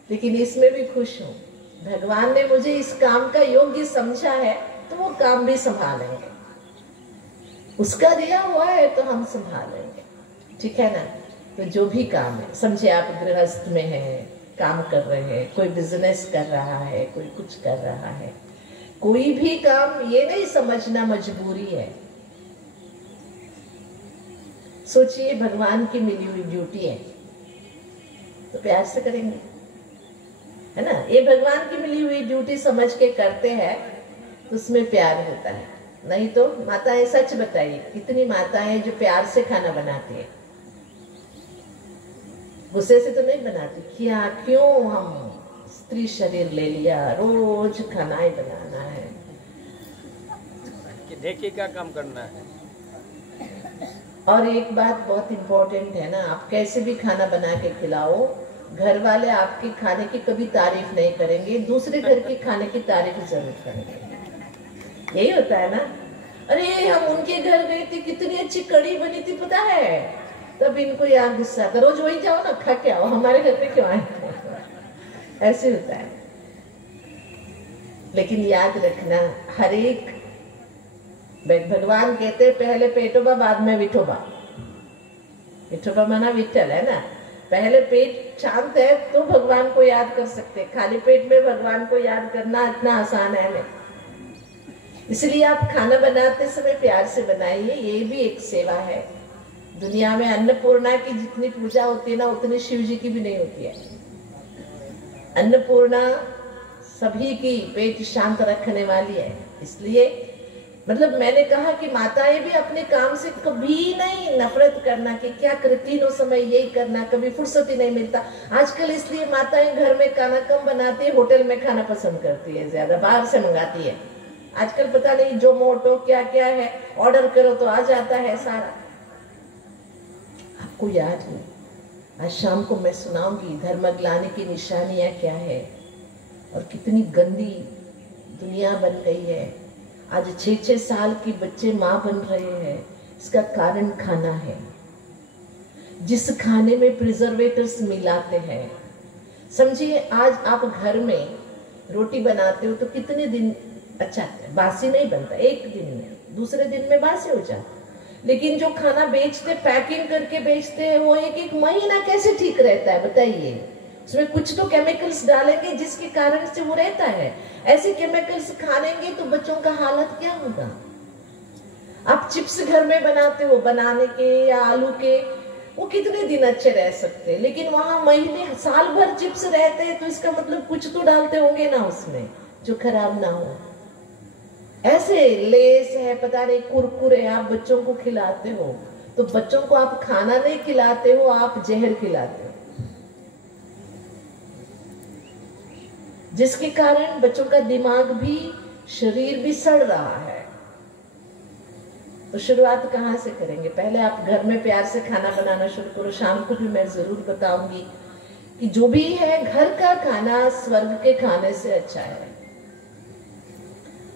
लेकिन इसमें भी खुश हूँ, भगवान ने मुझे इस काम का योग्य समझा है तो वो काम भी संभालेंगे, उसका दिया हुआ है तो हम संभालेंगे, ठीक है ना। तो जो भी काम है, समझे आप गृहस्थ में है, काम कर रहे हैं, कोई बिजनेस कर रहा है, कोई कुछ कर रहा है, कोई भी काम ये नहीं समझना मजबूरी है। सोचिए भगवान की मिली हुई ड्यूटी है तो प्यार से करेंगे, है ना। ये भगवान की मिली हुई ड्यूटी समझ के करते हैं तो उसमें प्यार होता है। नहीं तो माताएं, सच बताइए कितनी माताएं जो प्यार से खाना बनाती है, गुस्से से तो नहीं बनाती। क्या क्यों हम स्त्री शरीर ले लिया, रोज खाना ही बनाना है, कि देखिए क्या काम करना है। और एक बात बहुत इंपॉर्टेंट है ना, आप कैसे भी खाना बना के खिलाओ, घर वाले आपके खाने की कभी तारीफ नहीं करेंगे, दूसरे घर के खाने की तारीफ जरूर करेंगे। यही होता है ना। अरे हम उनके घर गए थे, कितनी अच्छी कढ़ी बनी थी पता है, तब इनको यहाँ गुस्सा आता, रोज वही जाओ ना, खा के आओ, हमारे घर पे क्यों आए। ऐसे होता है। लेकिन याद रखना, हर एक भगवान कहते हैं पहले पेटोबा बाद में विठोबा। विठोबा माना विठल, है ना। पहले पेट शांत है तो भगवान को याद कर सकते, खाली पेट में भगवान को याद करना इतना आसान है नहीं। इसलिए आप खाना बनाते समय प्यार से बनाइए, ये भी एक सेवा है। दुनिया में अन्नपूर्णा की जितनी पूजा होती है ना, उतनी शिव जी की भी नहीं होती है। अन्नपूर्णा सभी की पेट शांत रखने वाली है। इसलिए मतलब मैंने कहा कि माताएं भी अपने काम से कभी नहीं नफरत करना कि क्या कर, तीनों समय यही करना, कभी फुर्सत ही नहीं मिलता। आजकल इसलिए माताएं घर में खाना कम बनाती है, होटल में खाना पसंद करती है, ज्यादा बाहर से मंगाती है। आजकल पता नहीं जोमोटो क्या क्या है, ऑर्डर करो तो आ जाता है सारा। आपको याद है, आज शाम को मैं सुनाऊंगी धर्मग्लानि की निशानियां क्या है और कितनी गंदी दुनिया बन गई है। आज 6-6 साल की बच्चे माँ बन रहे हैं, इसका कारण खाना है। जिस खाने में प्रिजर्वेटिव्स मिलाते हैं, समझिए आज आप घर में रोटी बनाते हो तो कितने दिन अच्छा बासी नहीं बनता, एक दिन में, दूसरे दिन में बासी हो जाता। लेकिन जो खाना बेचते, पैकिंग करके बेचते हैं, वो एक महीना कैसे ठीक रहता है बताइए। उसमें कुछ तो केमिकल्स डालेंगे जिसके कारण से वो रहता है। ऐसे केमिकल्स खाएंगे तो बच्चों का हालत क्या होगा। आप चिप्स घर में बनाते हो, बनाने के या आलू के, वो कितने दिन अच्छे रह सकते हैं, लेकिन वहां महीने साल भर चिप्स रहते हैं, तो इसका मतलब कुछ तो डालते होंगे ना उसमें जो खराब ना हो। ऐसे लेस है, पता नहीं कुरकुरे, आप बच्चों को खिलाते हो तो बच्चों को आप खाना नहीं खिलाते हो, आप जहर खिलाते हो, जिसके कारण बच्चों का दिमाग भी, शरीर भी सड़ रहा है। तो शुरुआत कहाँ से करेंगे? पहले आप घर में प्यार से खाना बनाना शुरू करो। शाम को भी मैं जरूर बताऊंगी कि जो भी है घर का खाना स्वर्ग के खाने से अच्छा है,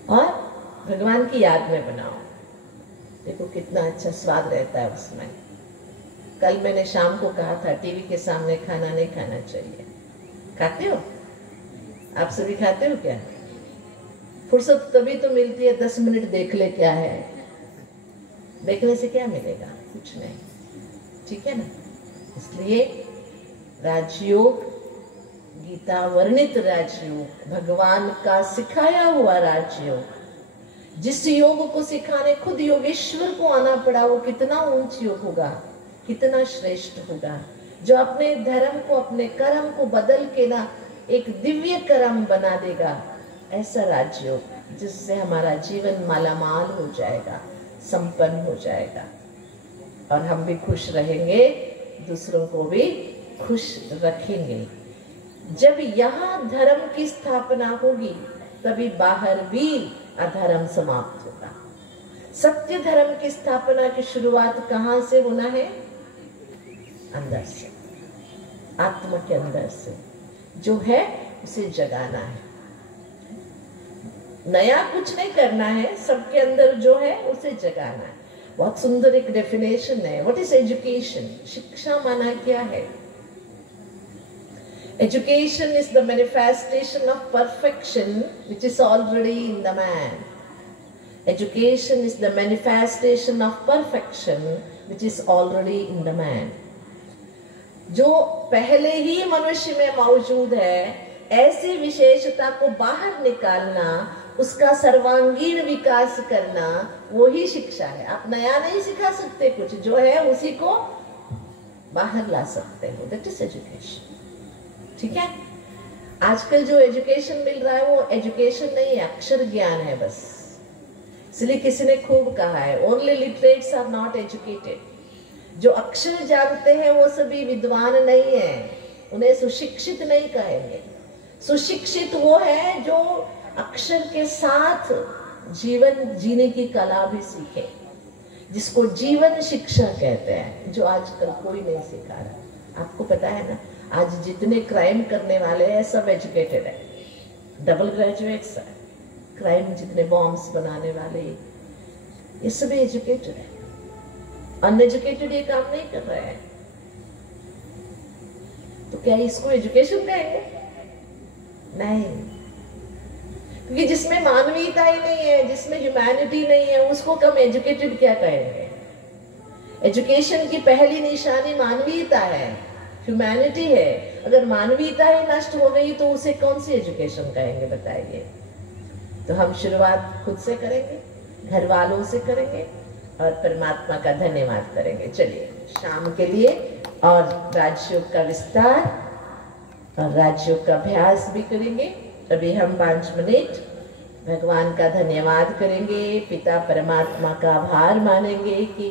और भगवान की याद में बनाओ, देखो कितना अच्छा स्वाद रहता है उसमें। कल मैंने शाम को कहा था टीवी के सामने खाना नहीं खाना चाहिए। खाते हो आप सभी? खाते हो क्या? फुर्सत तभी तो मिलती है 10 मिनट देख ले क्या है। देखने से क्या मिलेगा? कुछ नहीं, ठीक है ना। इसलिए राजयोग, गीता वर्णित राजयोग, भगवान का सिखाया हुआ राजयोग, जिस योग को सिखाने खुद योगेश्वर को आना पड़ा, वो कितना ऊंच योग होगा, कितना श्रेष्ठ होगा। जो अपने धर्म को, अपने कर्म को बदल के ना एक दिव्य कर्म बना देगा, ऐसा राजयोग जिससे हमारा जीवन मालामाल हो जाएगा, संपन्न हो जाएगा, और हम भी खुश रहेंगे, दूसरों को भी खुश रखेंगे। जब यहाँ धर्म की स्थापना होगी तभी बाहर भी अधर्म समाप्त होगा। सत्य धर्म की स्थापना की शुरुआत कहाँ से होना है? अंदर से, आत्मा के अंदर से जो है उसे जगाना है। नया कुछ नहीं करना है, सबके अंदर जो है उसे जगाना है। बहुत सुंदर एक डेफिनेशन है। What is education? शिक्षा माना क्या है? Education is the manifestation of perfection which is already in the man. Education is the manifestation of perfection which is already in the man. जो पहले ही मनुष्य में मौजूद है, ऐसी विशेषता को बाहर निकालना, उसका सर्वांगीण विकास करना, वो ही शिक्षा है। आप नया नहीं सिखा सकते, कुछ जो है उसी को बाहर ला सकते हो, दैट इज एजुकेशन। ठीक है, आजकल जो एजुकेशन मिल रहा है वो एजुकेशन नहीं है, अक्षर ज्ञान है बस। इसलिए किसी ने खूब कहा है, only literates are not educated. जो अक्षर जानते हैं वो सभी विद्वान नहीं है, उन्हें सुशिक्षित नहीं कहेंगे। सुशिक्षित वो है जो अक्षर के साथ जीवन जीने की कला भी सीखे, जिसको जीवन शिक्षा कहते हैं, जो आजकल कोई नहीं सिखा रहा। आपको पता है ना, आज जितने क्राइम करने वाले हैं सब एजुकेटेड है, डबल ग्रेजुएट्स है। क्राइम जितने बॉम्ब्स बनाने वाले ये सभी एजुकेटेड है। अनएजुकेटेड ये काम नहीं कर रहे हैं, तो क्या इसको एजुकेशन कहेंगे? नहीं, क्योंकि जिसमें मानवीयता ही नहीं है, जिसमें ह्यूमैनिटी नहीं है, उसको कम एजुकेटेड क्या कहेंगे? एजुकेशन की पहली निशानी मानवीयता है, ह्यूमैनिटी है। अगर मानवीयता ही नष्ट हो गई तो उसे कौन सी एजुकेशन कहेंगे, बताइए? तो हम शुरुआत खुद से करेंगे, घर वालों से करेंगे और परमात्मा का धन्यवाद करेंगे। चलिए शाम के लिए और राजयोग का विस्तार और राजयोग का अभ्यास भी करेंगे। अभी हम 5 मिनट भगवान का धन्यवाद करेंगे, पिता परमात्मा का आभार मानेंगे कि